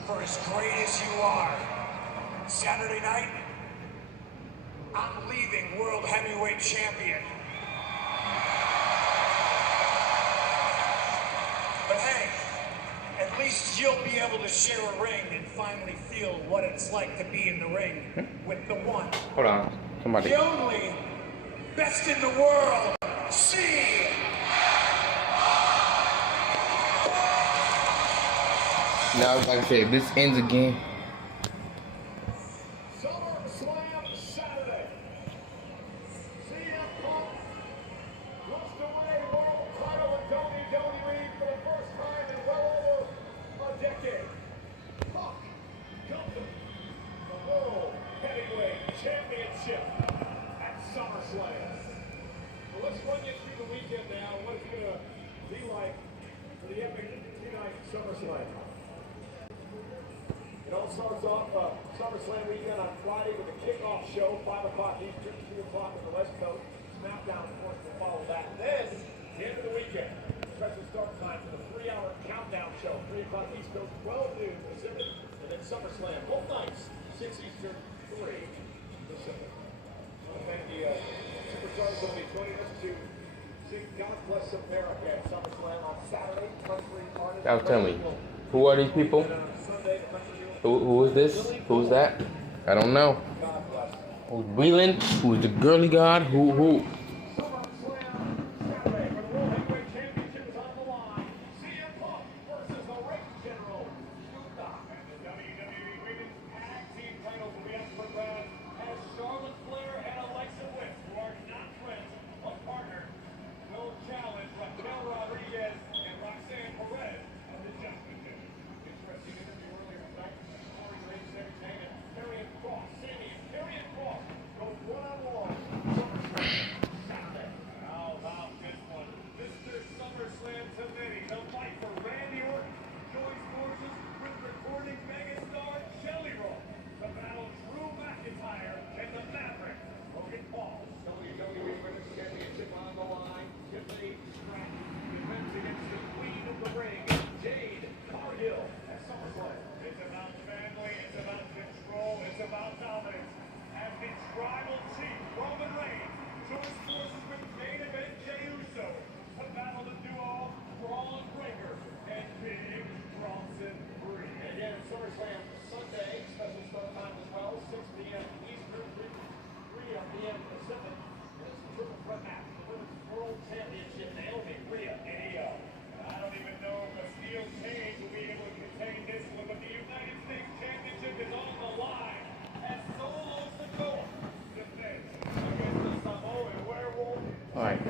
For as great as you are, Saturday night, I'm leaving World Heavyweight Champion. But hey, at least you'll be able to share a ring and finally feel what it's like to be in the ring with the one. Hold on. Somebody. The only best in the world. See. Now, like I said, this ends again. SummerSlam Saturday. CM Punk wants to win a world title in WWE for the first time in well over a decade. Punk comes to the World Heavyweight Championship at SummerSlam. Well, let's run you through the weekend now. What it's going to be like for the epic two-night SummerSlam. It all starts off SummerSlam weekend on Friday with a kickoff show, 5 o'clock Eastern, 2 o'clock on the West Coast. SmackDown, of course, will follow that. Then, the end of the weekend, special start time for the 3-hour countdown show, 3 o'clock East Coast, 12 noon Pacific, and then SummerSlam, both nights, 6 Eastern, 3 Pacific. I want to thank the Superstars will be joining us to sing God Bless America at SummerSlam on Saturday. Country artists. Now tell me, who are these people? Who is this? Who's that? I don't know. Who's Breland? Who's the girly god? Who?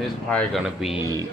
This is probably gonna be.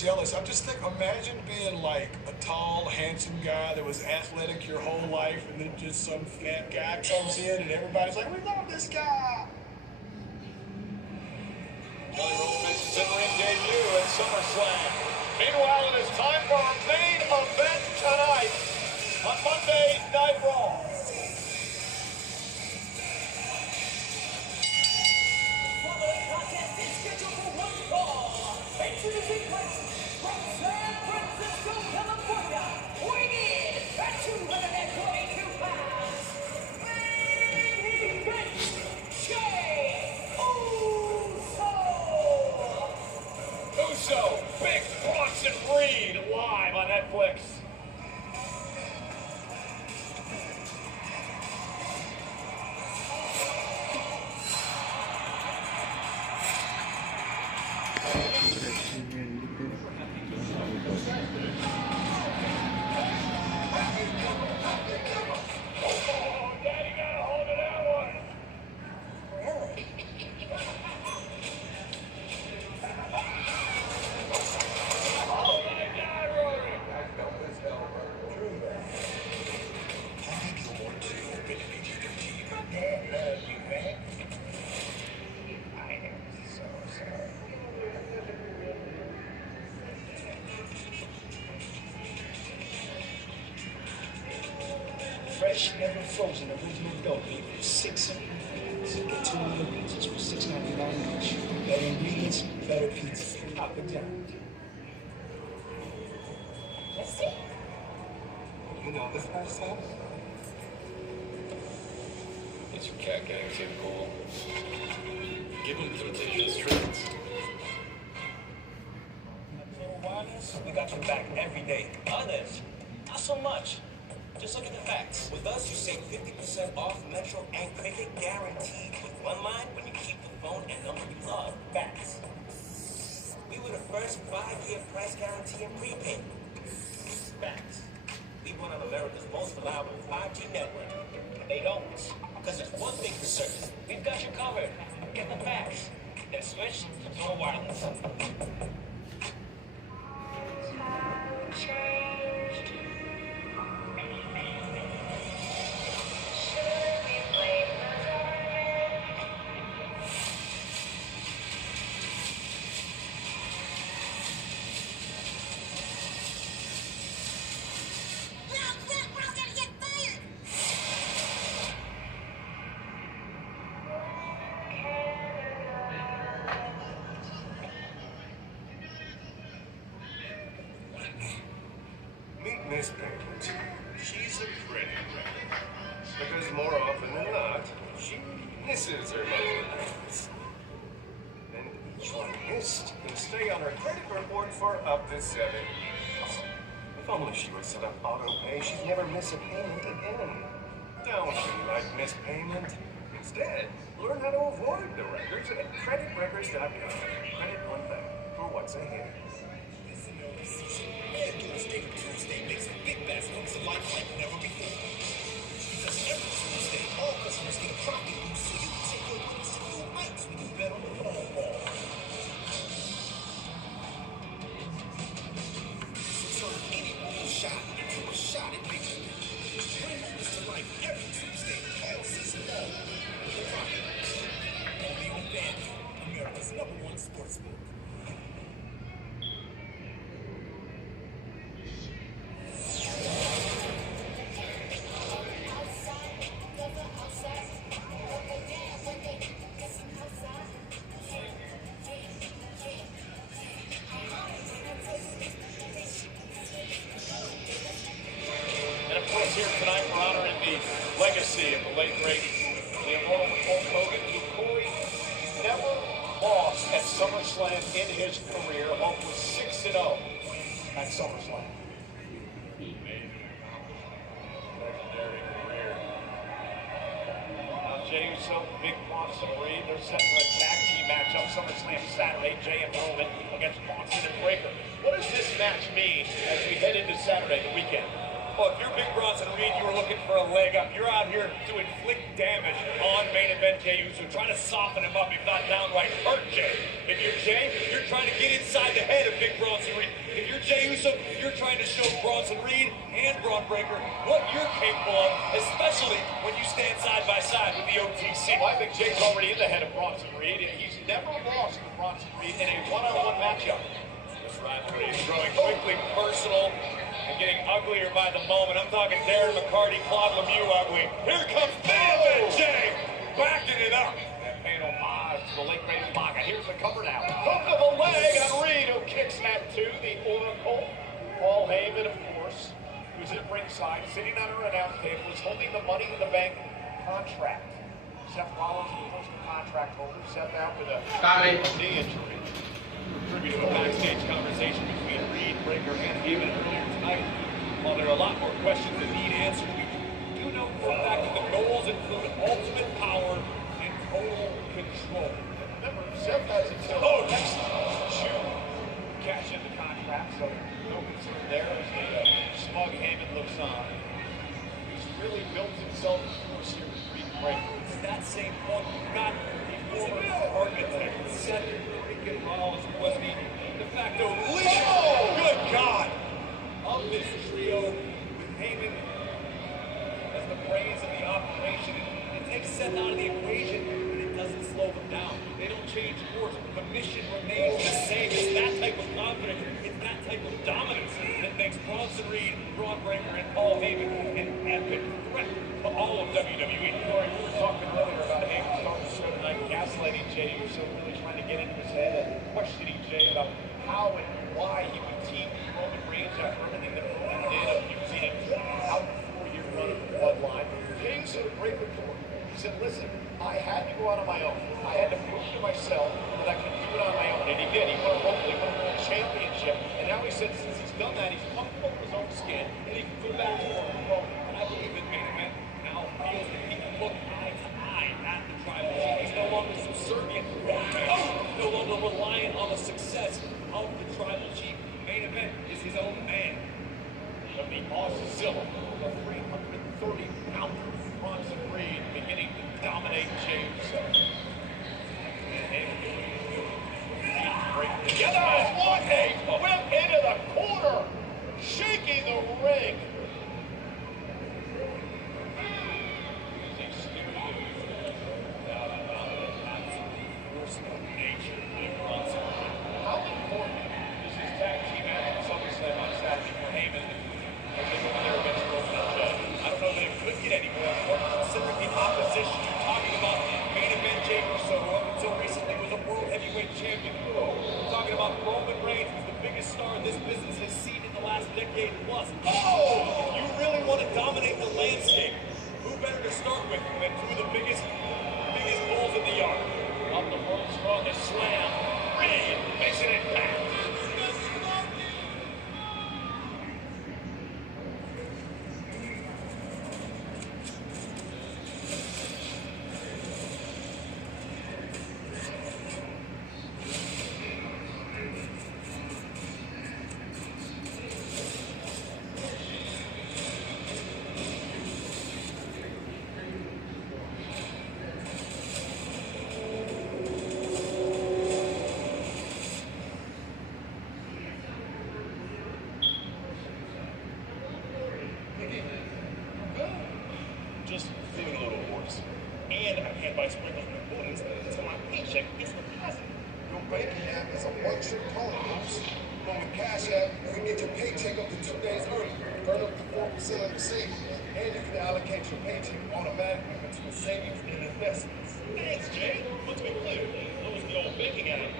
Jealous. I'm just thinking, imagine being like a tall, handsome guy that was athletic your whole life, and then just some fat guy comes in and everybody's like, we love this guy. Kelly Rose makes his in-ring debut at SummerSlam. Meanwhile, it is time for our main event tonight on Monday Night Raw. Uso, Big Bronson Reed, live on Netflix. Fresh, never frozen, original dough made with 6 simple ingredients. Get 2 little pizzas for $6.99 each. Better ingredients, better pizza. Up and down. Let's see. You know this guy's house? Is your cat getting too cool? Give him Temptations treats. We got your back every day. Others, not so much. Just look at the facts. With us, you save 50% off Metro and Cricket guaranteed. With one line, when you keep the phone and number you love. Facts. We were the first 5-year price guarantee in prepaid. Facts. We run on America's most reliable 5G network. They don't. Because there's one thing for certain. We've got you covered. Get the facts. Then switch to Door Wireless. Miss Pinkett. She's a pretty wreck. Because more often than not, she misses her monthly payments. And each one missed can stay on her credit report for up to 7 years. If only she would set up auto pay, she'd never miss a payment again. Don't feel like missed payment. Instead, learn how to avoid the records at creditrecords.com. Credit one thing for what's ahead. This MLB season, FanDuel's Daily Tuesday makes the big bets come to life like never before. Because every Tuesday, all customers get a profit boost so you can take your winnings to new heights when you bet on the long ball. So turn any ball shot into a shot at victory. Bring moments to life every Tuesday, all season long. With a profit boost. Only on FanDuel, America's #1 sportsbook. And of course, here tonight, we're honoring the legacy of the late great, the immortal Hulk Hogan, who Corey never lost at SummerSlam in his career. Hulk was 6-0 at SummerSlam. Legendary career. Now, Jey Uso, Big Bronson Reed, they're set for a tag team matchup SummerSlam Saturday. Jey and Roman against Bronson and Breakker. What does this match mean as we head into Saturday, the weekend? Well, if you're Big Bronson Reed, you were looking for a leg up. You're out here to inflict damage on main event Jey Uso, trying to soften him up, if not downright hurt Jey. If you're Jey, you're trying to get inside the head of Big Bronson Reed. If you're Jey Uso, you're trying to show Bronson Reed and Braun Breaker what you're capable of, especially when you stand side by side with the OTC. Well, I think Jey's already in the head of Bronson Reed, and he's never lost to Bronson Reed in a one-on-one matchup. This rivalry is growing quickly personal and getting uglier by the moment. I'm talking Darren McCarty, Claude Lemieux ugly. Here comes main event Jey, backing it up. And paying homage to the late great Umaga. Here's the cover now. Hook of a leg on Reed, who kicks that to the Oracle. Paul Heyman, of course, who's at ringside, sitting on her announce table, is holding the Money in the Bank contract. Seth Rollins, of course, the contract holder. Seth out with a knee injury. Tribute to a backstage conversation between Reed, Breaker, and Heyman earlier tonight. While there are a lot more questions that need answers, we do know for a fact that the goals include ultimate power and total control. Remember, Seth has until next June to cash in the contract, so no concern there as the smug Heyman looks on. He's really built himself a course here with Reed and Breaker. It's that same point we've got the former architect, Seth freaking Rollins, who was the de facto leader, good God, of this trio with Heyman as the brains of the operation. It takes Seth out of the equation, but it doesn't slow them down. They don't change course. The mission remains the same. It's that type of confidence. It's that type of dominance that makes Bronson Reed, Braun Breaker, and Paul Heyman an epic threat to all of WWE. Corey, we were talking earlier about Heyman starting the show tonight, gaslighting Jey Uso, really trying to get into his head and questioning Jey about how and why he would team Roman Reigns after everything that Roman did, abusing him out the 4-year run of the bloodline. Jey Uso had a great report. He said, listen, I had to go out on my own. I had to prove to myself that I could do it on my own. And he did. He won a World Championship. And now he said since he's done that, he's comfortable in his own skin, and he can go back to work with Roman. And I believe that main event now feels that he can look eye to eye at the Tribal Chief. He's no longer subservient, no longer reliant on the success of the Tribal Chief. Main event is his own man. Of the Auszilla, the 330-pounder Bronson Reed beginning to dominate Jey Uso. Together, what a whip into the corner, shaking the ring. Using steering without a force of nature, Bronson. How important is this tag team match at SummerSlam on Saturday for Heyman as they go there against Roman and Jey? I don't know that it could get any more important considering the opposition. You're talking about main event Jey Uso, who up until recently was a world heavyweight champion. We're talking about Roman Reigns, who's the biggest star this business has seen in the last decade plus. If you really want to dominate the landscape, who better to start with than two of the biggest bulls in the yard? Up the world's strongest slam, Reed makes an impact. selling the savings, and you can allocate your paycheck automatically into a savings and investments. Thanks, Jay. Let's be clear. What was the old banking addict?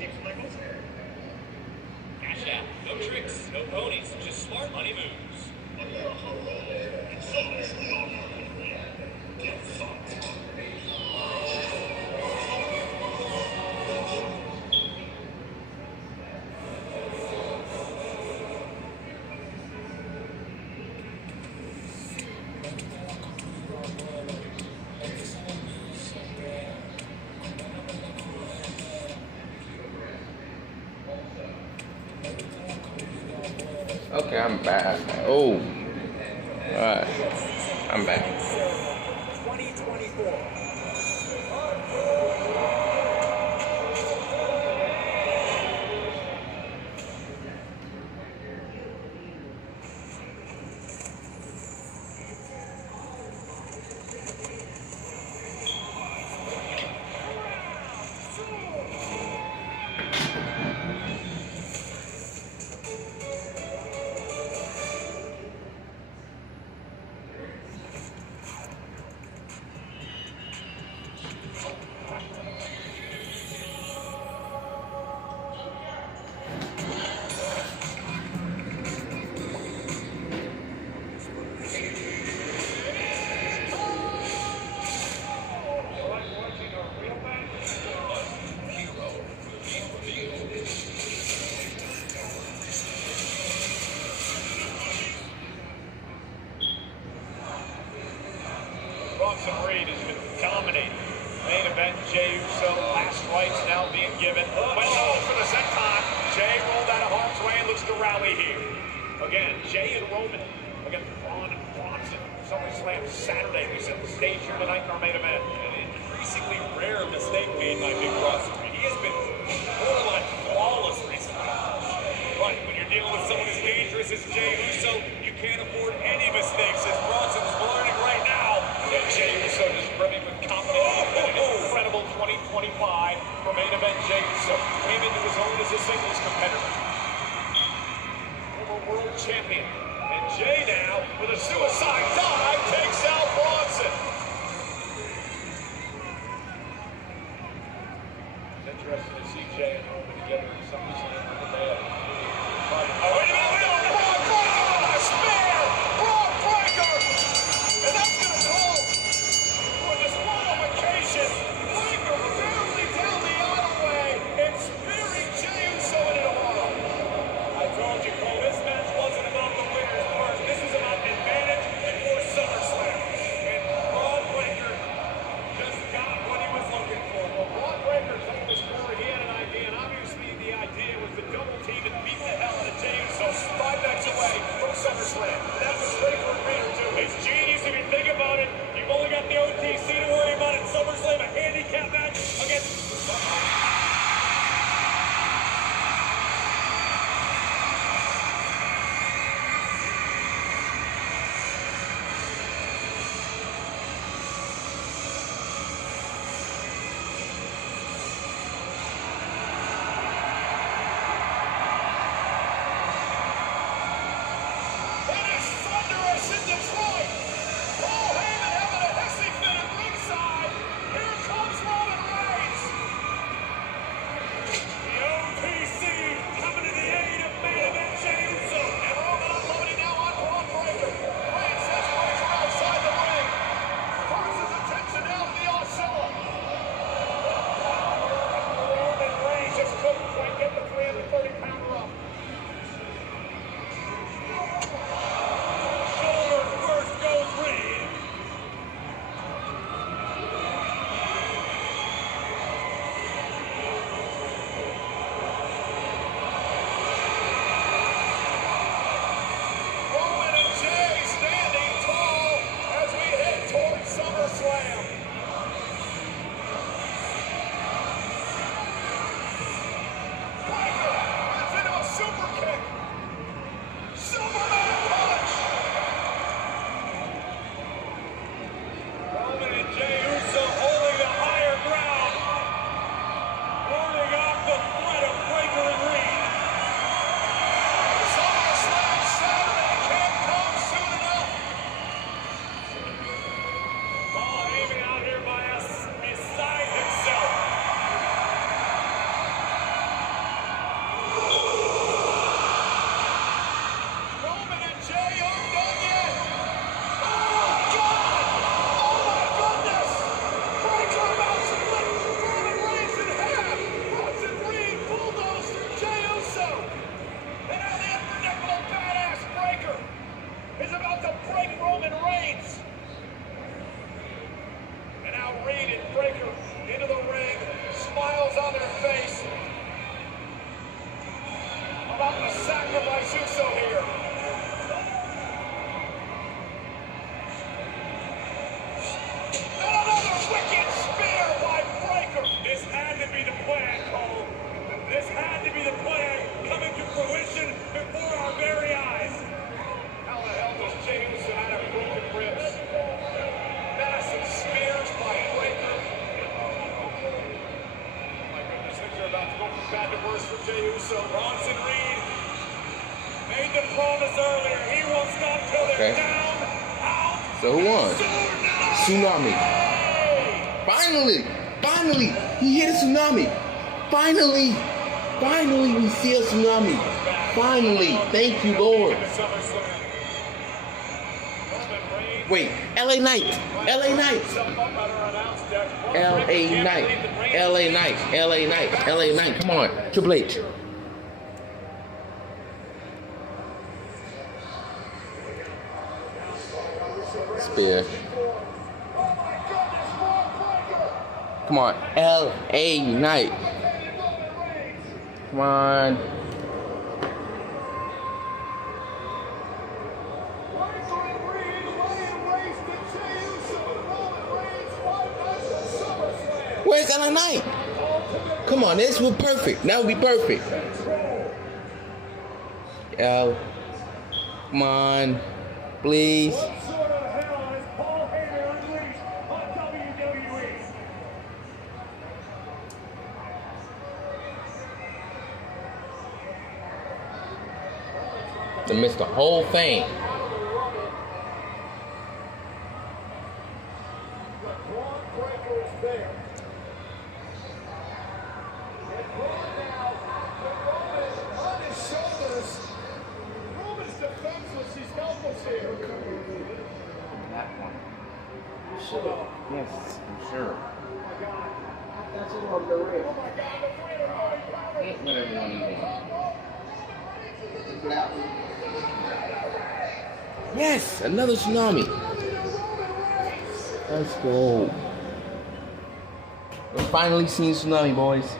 Keep sprinkles? Cash out. No tricks, no ponies, just smart money moves. Get fucked. Okay, I'm back. Oh. Alright. I'm back. 2024. Bronson Reed has been dominating. Main event, Jey Uso, last rights now being given. But no, for the second time, Jey rolled out of harm's way and looks to rally here. Again, Jey and Roman against Braun and Bronson. SummerSlam Saturday. We set the stage here tonight in our main event. An increasingly rare mistake made by Big Bronson Reed. He has been borderline flawless recently. But when you're dealing with someone as dangerous as Jey Uso, you can't afford any mistakes, as Bronson's learning right now. And Jey Uso just brimming with confidence. An incredible 2025 for main event Jey Uso. Came into his own as a singles competitor. Former world champion. And Jey now, with a suicide dive, takes out Bronson. It's interesting to see Jey and Roman together in SummerSlam for the day. And that's going to go for disqualification. Breaker barely down the aisleway and spearing Jey Uso into the wall. I told you, Cole, this match wasn't about the winner's purse. This is about advantage and more SummerSlam. about to sacrifice Uso here. And another wicked spear by Breakker. This had to be the plan, Cole. This had to be the plan coming to fruition before our very eyes. How the hell does Jey Uso out of broken ribs? Massive spears by Breakker. My goodness, things are about to go from bad to worse for Jey Uso. Bronson Reed made the promise earlier. He won't stop till they're down, out. So who won? Tsunami. Finally, he hit a tsunami. Finally, we see a tsunami. Finally, thank you, Lord. Wait, LA Knight. Come on, Triple H. Spear. Come on, LA Knight. Come on. Where's LA Knight? Come on, this would perfect. That would be perfect. Come on, please. They missed the whole thing. Yes, I'm sure. That's it on the ring. Whatever you want. Yes, another tsunami. Let's go. We're finally seeing tsunami, boys.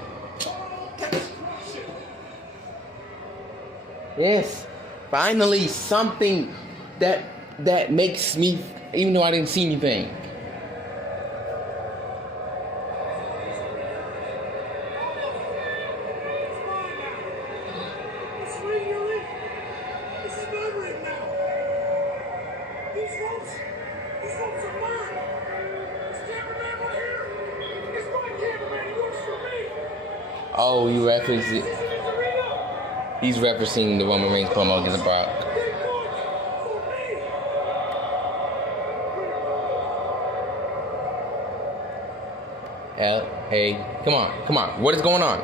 Yes, finally something that makes me, even though I didn't see anything. Oh, you reference it. He's referencing the Roman Reigns promo against Brock. Hey, come on. What is going on?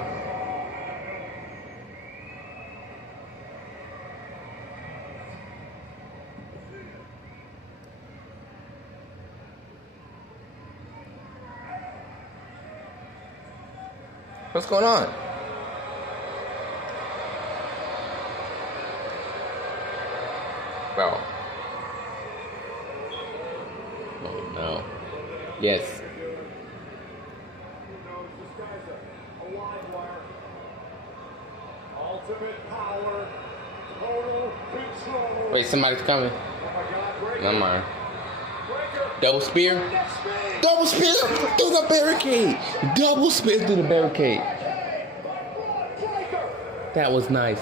What's going on? Well. Oh no. Yes. Wait, somebody's coming. Never mind. Double spear? Double spear through the barricade! Double spear through the barricade. That was nice.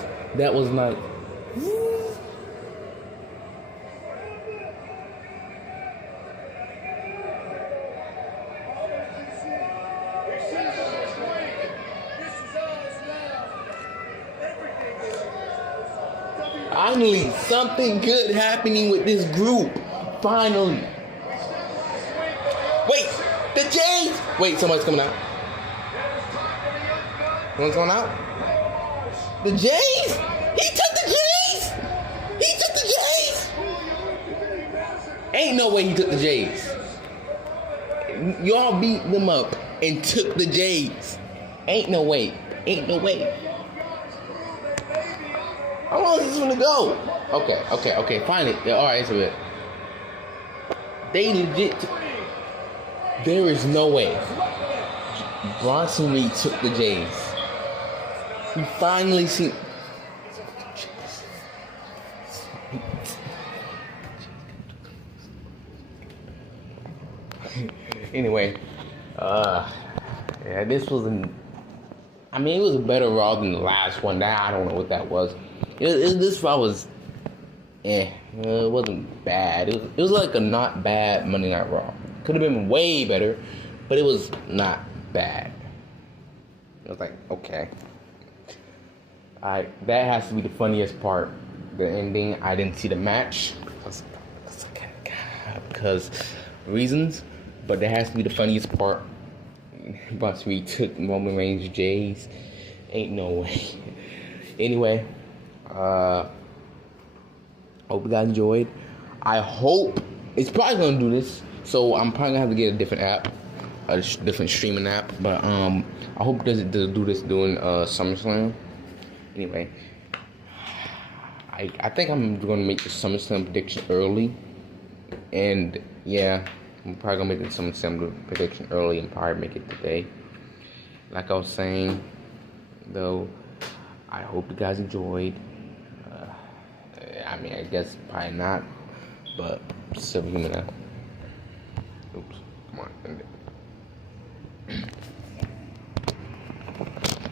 Finally, something good happening with this group. Finally. Wait, the Jays! Wait, somebody's coming out. Someone's going out? The Jays? He took the Jays! Ain't no way he took the Jays. Y'all beat them up and took the Jays. Ain't no way. How long is this gonna go? Okay, finally. Alright, it's a bit. They legit. There is no way. Bronson Reed took the Jays. We finally seen. Anyway, yeah, this was it was a better Raw than the last one. That I don't know what that was. This Raw was, it wasn't bad. It was like a not bad Monday Night Raw. Could have been way better, but it was not bad. It was like, okay. That has to be the funniest part. The ending, I didn't see the match because reasons, but that has to be the funniest part. But we took Roman Reigns J's. Ain't no way. Anyway, hope you guys enjoyed. I hope it's probably gonna do this, so I'm probably gonna have to get a different app, a different streaming app. But I hope it doesn't do this during SummerSlam. Anyway, I think I'm gonna make the SummerSlam prediction early, and yeah, I'm probably gonna make the SummerSlam prediction early and probably make it today. Like I was saying, though, I hope you guys enjoyed. I guess probably not, but still, Oops.